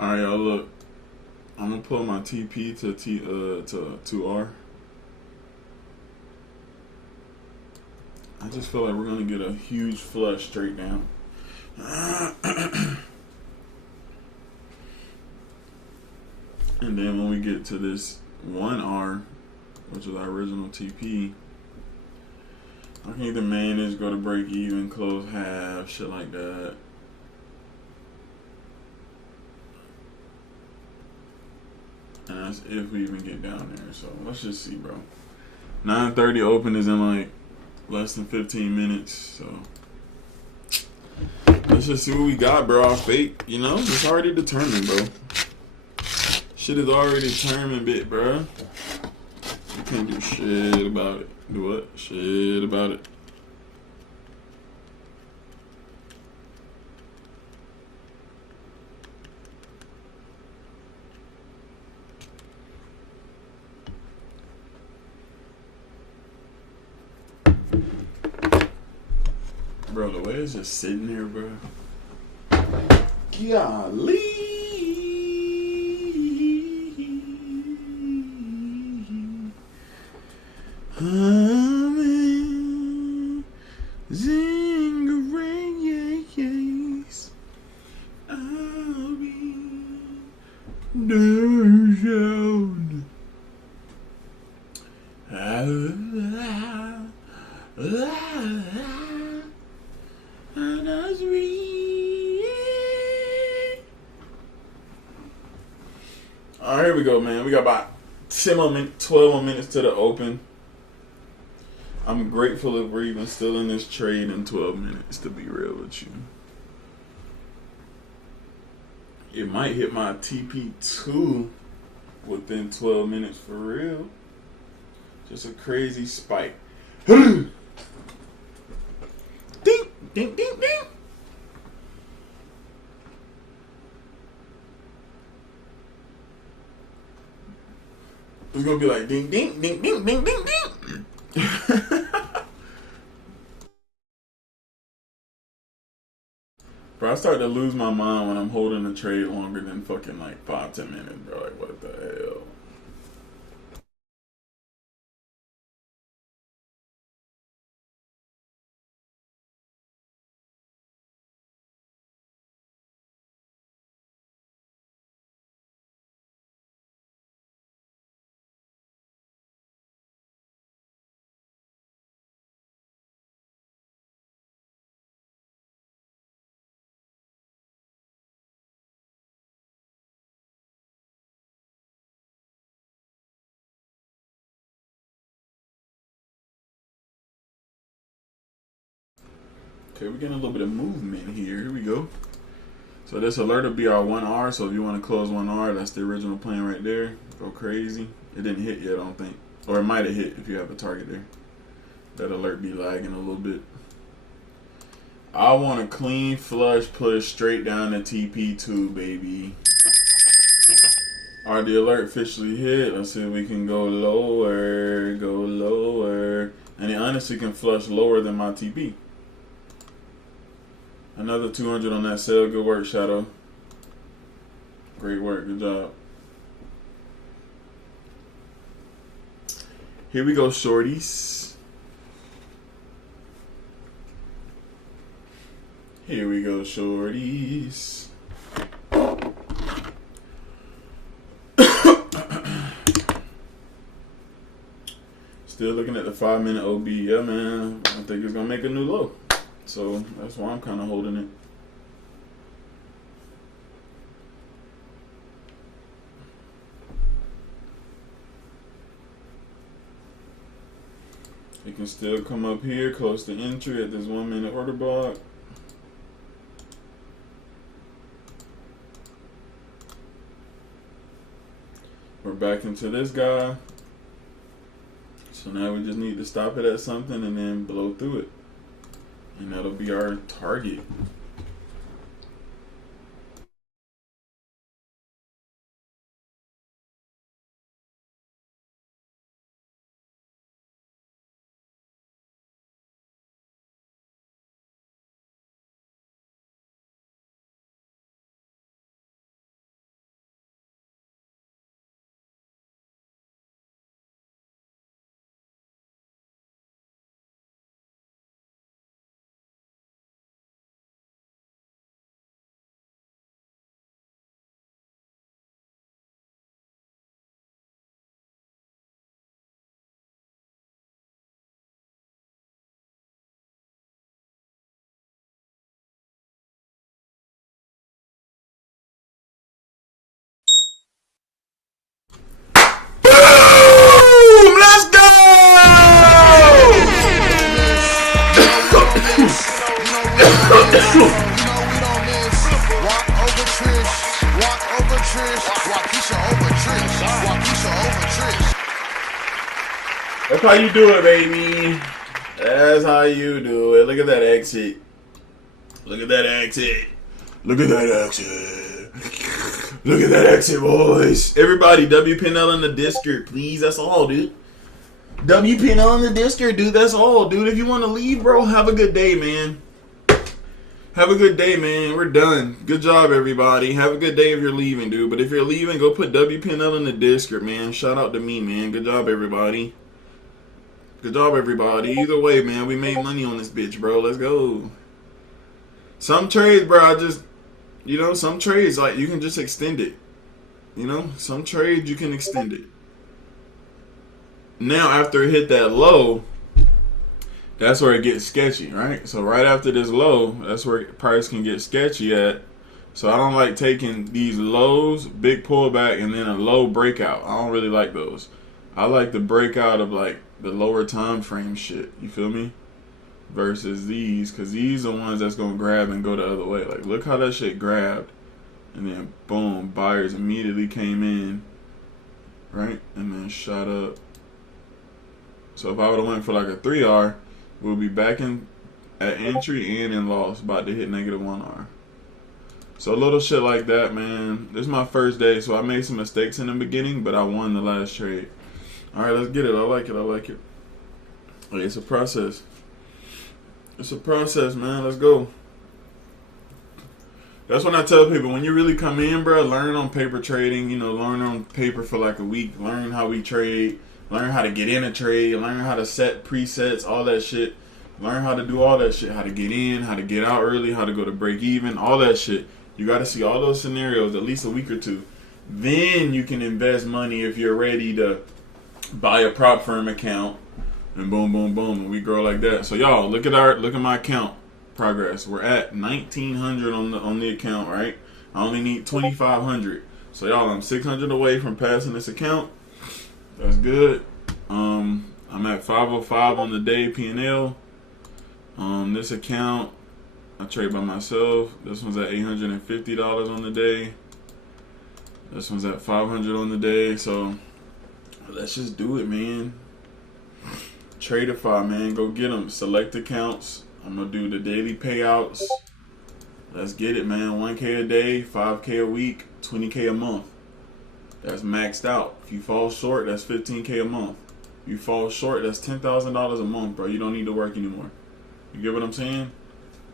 All right, y'all. Look, I'm gonna pull my TP to R. I just feel like we're gonna get a huge flush straight down. And then when we get to this 1R, which is our original TP, I can either manage, go to break even, close half, shit like that. And that's if we even get down there. So let's just see, bro. 9:30 open is in like less than 15 minutes. So let's just see what we got, bro. Our fate, you know, it's already determined, bro. Shit is already determined, bit, bro. You can't do shit about it. Do what? Shit about it. Bro, the way it's just sitting there, bro. Golly. Zingarangs. I'll be down. Alright, here we go, man. We got about 10 more minutes, 12 more minutes to the open. I'm grateful if we're even still in this trade in 12 minutes, to be real with you. It might hit my TP2 within 12 minutes for real. Just a crazy spike. Ding, ding, ding, ding. It's gonna be like ding, ding, ding, ding, ding, ding, ding. Bro, I start to lose my mind when I'm holding a trade longer than fucking like 5-10 minutes, bro. Like, what the hell? Okay, we're getting a little bit of movement here. Here we go. So this alert will be our 1R. So if you want to close 1R, that's the original plan right there. Go crazy. It didn't hit yet, I don't think. Or it might have hit if you have a target there. That alert be lagging a little bit. I want a clean flush push straight down to TP2, baby. Alright, the alert officially hit. Let's see if we can go lower. Go lower. And it honestly can flush lower than my TP. Another 200 on that sale. Good work, Shadow. Great work. Good job. Here we go, shorties. Here we go, shorties. Still looking at the 5-minute OB. Yeah, man. I think it's going to make a new low. So that's why I'm kind of holding it. It can still come up here close to entry at this 1 minute order block. We're back into this guy. So now we just need to stop it at something and then blow through it. And that'll be our target. Boom! Let's go! That's how you do it, baby. That's how you do it. Look at that exit. Look at that exit. Look at that exit. Look at that exit, boys. Everybody, WPNL in the Discord, please. That's all, dude. WPNL in the Discord, dude. That's all, dude. If you want to leave, bro, have a good day, man. Have a good day, man. We're done. Good job, everybody. Have a good day if you're leaving, dude. But if you're leaving, go put WPNL in the Discord, man. Shout out to me, man. Good job, everybody. Good job, everybody. Either way, man, we made money on this bitch, bro. Let's go. Some trades, bro, some trades, like, you can just extend it. You know, some trades, you can extend it. Now, after it hit that low, that's where it gets sketchy, right? So right after this low, that's where price can get sketchy at. So I don't like taking these lows, big pullback, and then a low breakout. I don't really like those. I like the breakout of, like, the lower time frame shit. You feel me? Versus these, because these are the ones that's going to grab and go the other way. Like, look how that shit grabbed. And then, boom, buyers immediately came in, right? And then shot up. So if I would have went for like a 3R, we'll be back in at entry and in loss, about to hit negative 1R. So a little shit like that, man. This is my first day, so I made some mistakes in the beginning, but I won the last trade. All right, let's get it. I like it. I like it. Like, it's a process. It's a process, man. Let's go. That's when I tell people, when you really come in, bro, learn on paper trading. You know, learn on paper for like a week. Learn how we trade. Learn how to get in a trade. Learn how to set presets, all that shit. Learn how to do all that shit. How to get in, how to get out early, how to go to break even, all that shit. You got to see all those scenarios at least a week or two. Then you can invest money if you're ready to buy a prop firm account. And boom, boom, boom, and we grow like that. So y'all, look at my account progress. We're at 1,900 on the account, right? I only need 2,500. So y'all, I'm 600 away from passing this account. That's good. I'm at 505 on the day P&L. This account, I trade by myself. This one's at $850 on the day. This one's at 500 on the day. So let's just do it, man. Tradeify, man. Go get them. Select accounts. I'm going to do the daily payouts. Let's get it, man. 1K a day, 5K a week, 20K a month. That's maxed out. If you fall short, that's 15K a month. If you fall short, that's $10,000 a month, bro. You don't need to work anymore. You get what I'm saying?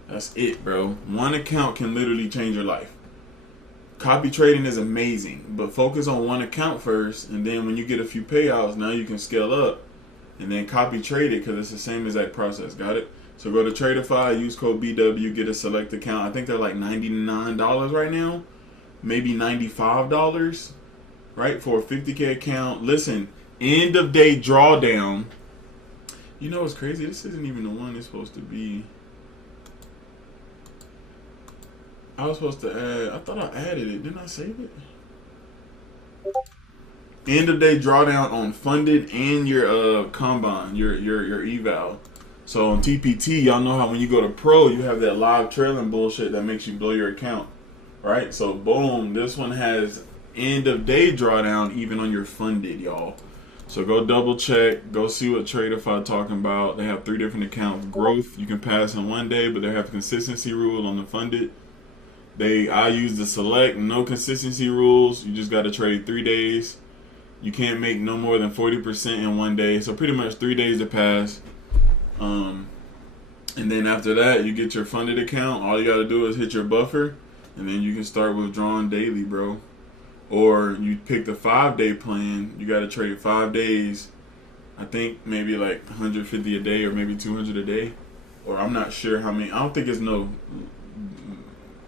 That's it, bro. One account can literally change your life. Copy trading is amazing, but focus on one account first, and then when you get a few payouts, now you can scale up and then copy trade it, because it's the same exact process. Got it? So go to Tradeify, use code BW, get a select account. I think they're like $99 right now, maybe $95, right, for a 50K account. Listen, end of day drawdown. You know what's crazy? This isn't even the one it's supposed to be. I was supposed to add. I thought I added it. Didn't I save it? end of day drawdown on funded and your combine, your eval. So on TPT, y'all know how when you go to pro, you have that live trailing bullshit that makes you blow your account, right? So boom, this one has end of day drawdown even on your funded, y'all. So go double check, go see what Tradeify talking about. They have 3 different accounts. Growth, you can pass in 1 day, but they have consistency rule on the funded. I use the select, no consistency rules. You just got to trade 3 days. You can't make no more than 40% in 1 day. So pretty much 3 days to pass. And then after that, you get your funded account. All you got to do is hit your buffer, and then you can start withdrawing daily, bro. Or you pick the 5-day plan. You got to trade 5 days. I think maybe like 150 a day or maybe 200 a day. Or I'm not sure how many. I don't think it's no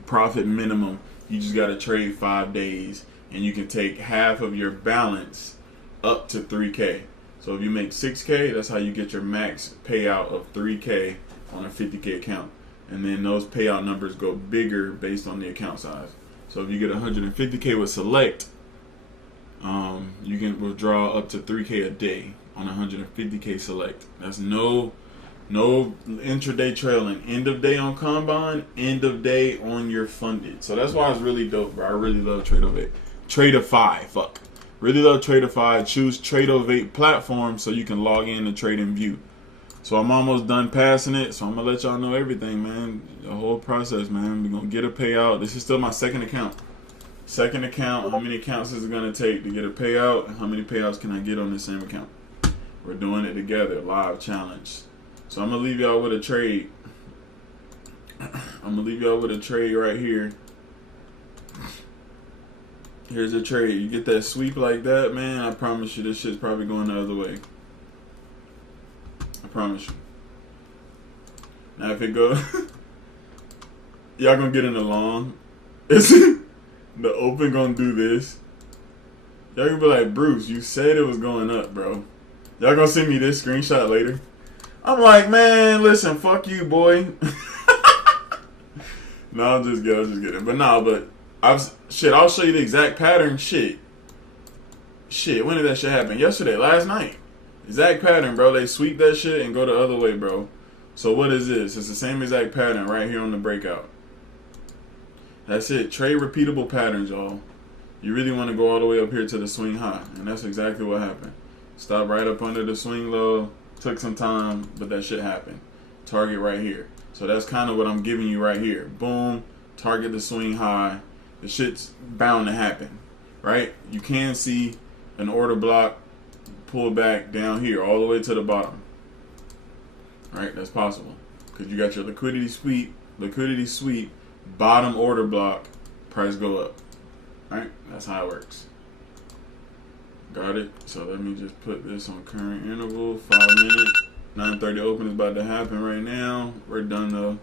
profit minimum. You just got to trade 5 days. And you can take half of your balance up to 3K. So if you make 6K, that's how you get your max payout of 3K on a 50K account. And then those payout numbers go bigger based on the account size. So if you get 150K with select, you can withdraw up to 3K a day on 150K select. That's no intraday trailing. End of day on combine, end of day on your funded. So that's why it's really dope, bro. I really love Tradeify. Really love Tradeify. Choose Tradeovate platform so you can log in and trade and view. So I'm almost done passing it. So I'm going to let y'all know everything, man. The whole process, man. We're going to get a payout. This is still my second account. Second account. How many accounts is it going to take to get a payout? And how many payouts can I get on the same account? We're doing it together. Live challenge. So I'm going to leave y'all with a trade. I'm going to leave y'all with a trade right here. Here's a trade. You get that sweep like that, man, I promise you this shit's probably going the other way. I promise you. Now if it goes, y'all gonna get in the long. The open gonna do this. Y'all gonna be like, Bruce, you said it was going up, bro. Y'all gonna send me this screenshot later. I'm like, man, listen, fuck you, boy. No, I'm just kidding. But nah, I'll show you the exact pattern. Shit, when did that shit happen? Yesterday, last night. Exact pattern, bro. They sweep that shit and go the other way, bro. So what is this? It's the same exact pattern right here on the breakout. That's it. Trade repeatable patterns, y'all. You really want to go all the way up here to the swing high. And that's exactly what happened. Stop right up under the swing low. Took some time, but that shit happened. Target right here. So that's kind of what I'm giving you right here. Boom. Target the swing high. The shit's bound to happen, right? You can see an order block pull back down here all the way to the bottom, right? That's possible because you got your liquidity sweep, bottom order block, price go up, right? That's how it works. Got it? So let me just put this on current interval, 5 minutes, 9:30 open is about to happen right now. We're done though.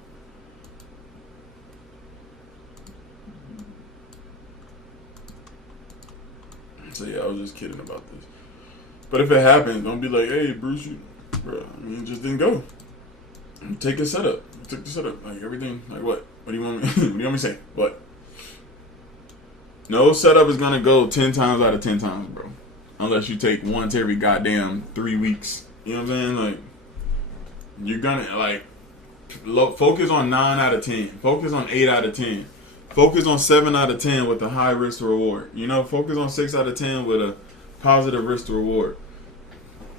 So yeah, I was just kidding about this. But if it happens, don't be like, hey, Bruce, bro, I mean, it just didn't go. Take the setup. Take the setup. Like everything, like what? What do you want me, what do you want me to say? What? No setup is going to go 10 times out of 10 times, bro. Unless you take once every goddamn 3 weeks. You know what I'm saying? Like, you're going to, like, focus on 9 out of 10. Focus on 8 out of 10. Focus on 7 out of 10 with a high risk to reward. You know, focus on 6 out of 10 with a positive risk to reward.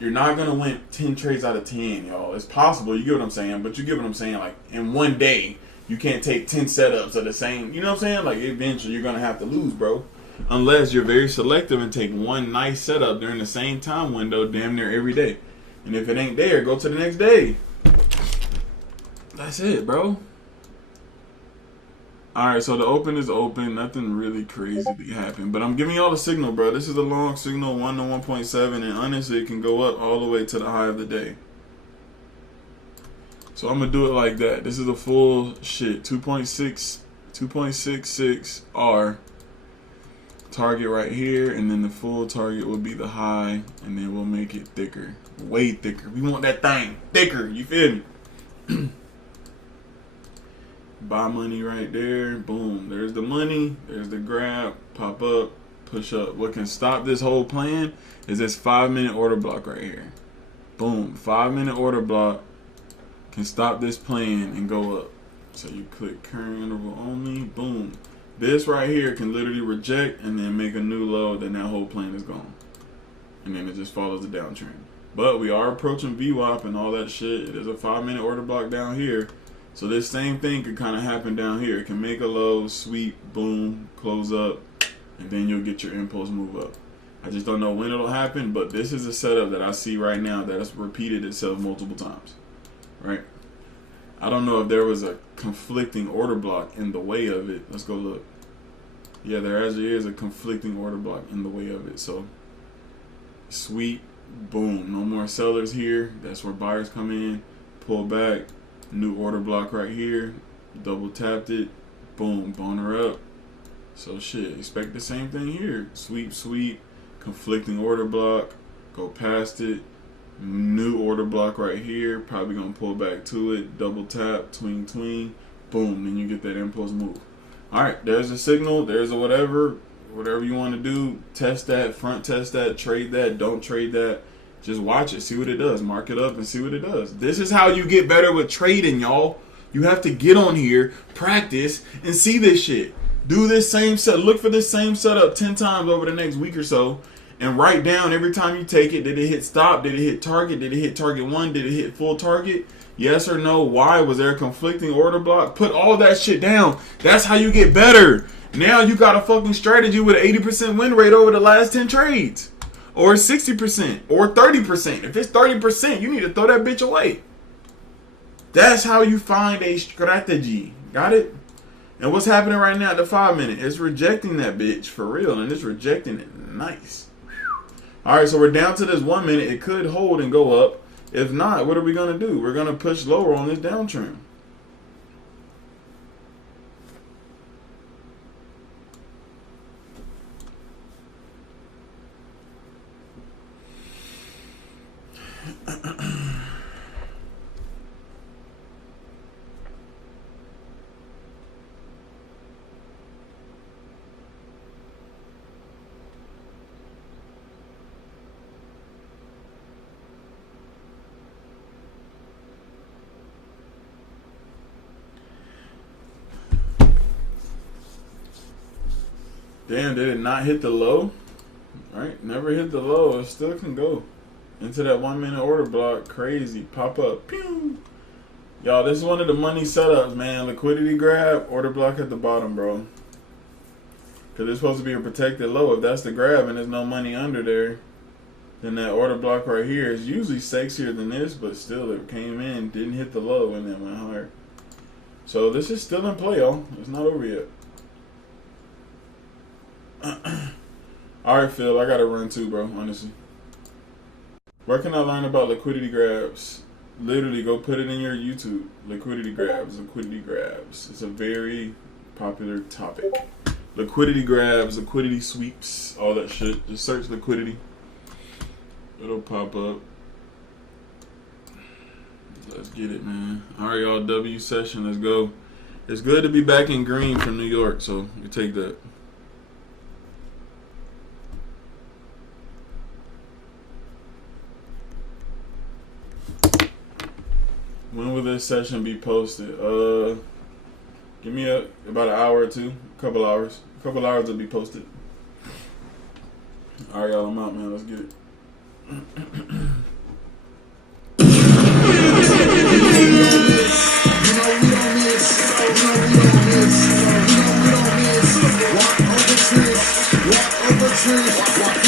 You're not going to win 10 trades out of 10, y'all. It's possible. You get what I'm saying? But you get what I'm saying? Like, in one day, you can't take 10 setups of the same. You know what I'm saying? Like, eventually, you're going to have to lose, bro. Unless you're very selective and take one nice setup during the same time window damn near every day. And if it ain't there, go to the next day. That's it, bro. Alright, so the open is open. Nothing really crazy happened. But I'm giving y'all a signal, bro. This is a long signal, 1 to 1.7. And honestly, it can go up all the way to the high of the day. So I'm going to do it like that. This is a full shit. 2.66 R. Target right here. And then the full target will be the high. And then we'll make it thicker. Way thicker. We want that thing thicker. You feel me? Buy money right there. Boom. There's the money. There's the grab. Pop up. push up. What can stop this whole plan is this 5-minute order block right here. Boom, 5-minute order block can stop this plan and go up. So you click current interval only, boom. This right here can literally reject and then make a new low, then that whole plan is gone. And then it just follows the downtrend. But we are approaching VWAP and all that shit. It is a 5-minute order block down here. So this same thing could kind of happen down here. It can make a low, sweep, boom, close up, and then you'll get your impulse move up. I just don't know when it'll happen, but this is a setup that I see right now that has repeated itself multiple times, right? I don't know if there was a conflicting order block in the way of it. Let's go look. Yeah, there actually is a conflicting order block in the way of it. So, sweep, boom, no more sellers here. That's where buyers come in, pull back, new order block right here, double tapped it, boom, boner up. So shit, expect the same thing here. Sweep, sweep, conflicting order block, go past it, new order block right here, probably gonna pull back to it, double tap, twing, twing, boom, then you get that impulse move. All right, there's a signal, there's a whatever you want to do, test that, front test that, trade that, don't trade that. Just watch it, see what it does, mark it up and see what it does. This is how you get better with trading, y'all. You have to get on here, practice, and see this shit. Do this same set, look for this same setup 10 times over the next week or so, and write down every time you take it, did it hit stop, did it hit target, did it hit target 1, did it hit full target, yes or no, why, was there a conflicting order block? Put all that shit down. That's how you get better. Now you got a fucking strategy with an 80% win rate over the last 10 trades. Or 60%, or 30%. If it's 30%, you need to throw that bitch away. That's how you find a strategy. Got it? And what's happening right now at the 5-minute? It's rejecting that bitch for real, and it's rejecting it nice. All right, so we're down to this 1 minute. It could hold and go up. If not, what are we going to do? We're going to push lower on this downtrend. Damn, did it not hit the low? Right, never hit the low. It still can go into that 1 minute order block. Crazy. Pop up. Pew! Y'all, this is one of the money setups, man. Liquidity grab, order block at the bottom, bro. Because it's supposed to be a protected low. If that's the grab and there's no money under there, then that order block right here is usually sexier than this, but still it came in, didn't hit the low, and then went higher. So this is still in play, y'all. It's not over yet. Alright, Phil, I gotta run too, bro, honestly. Where can I learn about liquidity grabs? Literally, go put it in your YouTube. Liquidity grabs, liquidity grabs. It's a very popular topic. Liquidity grabs, liquidity sweeps, all that shit. Just search liquidity. It'll pop up. Let's get it, man. Alright, y'all, W session, let's go. It's good to be back in green from New York, so you take that. When will this session be posted? Give me about an hour or two, a couple hours. A couple hours will be posted. All right, y'all, I'm out, man. Let's get it. Walk over trees, walk over trees, walk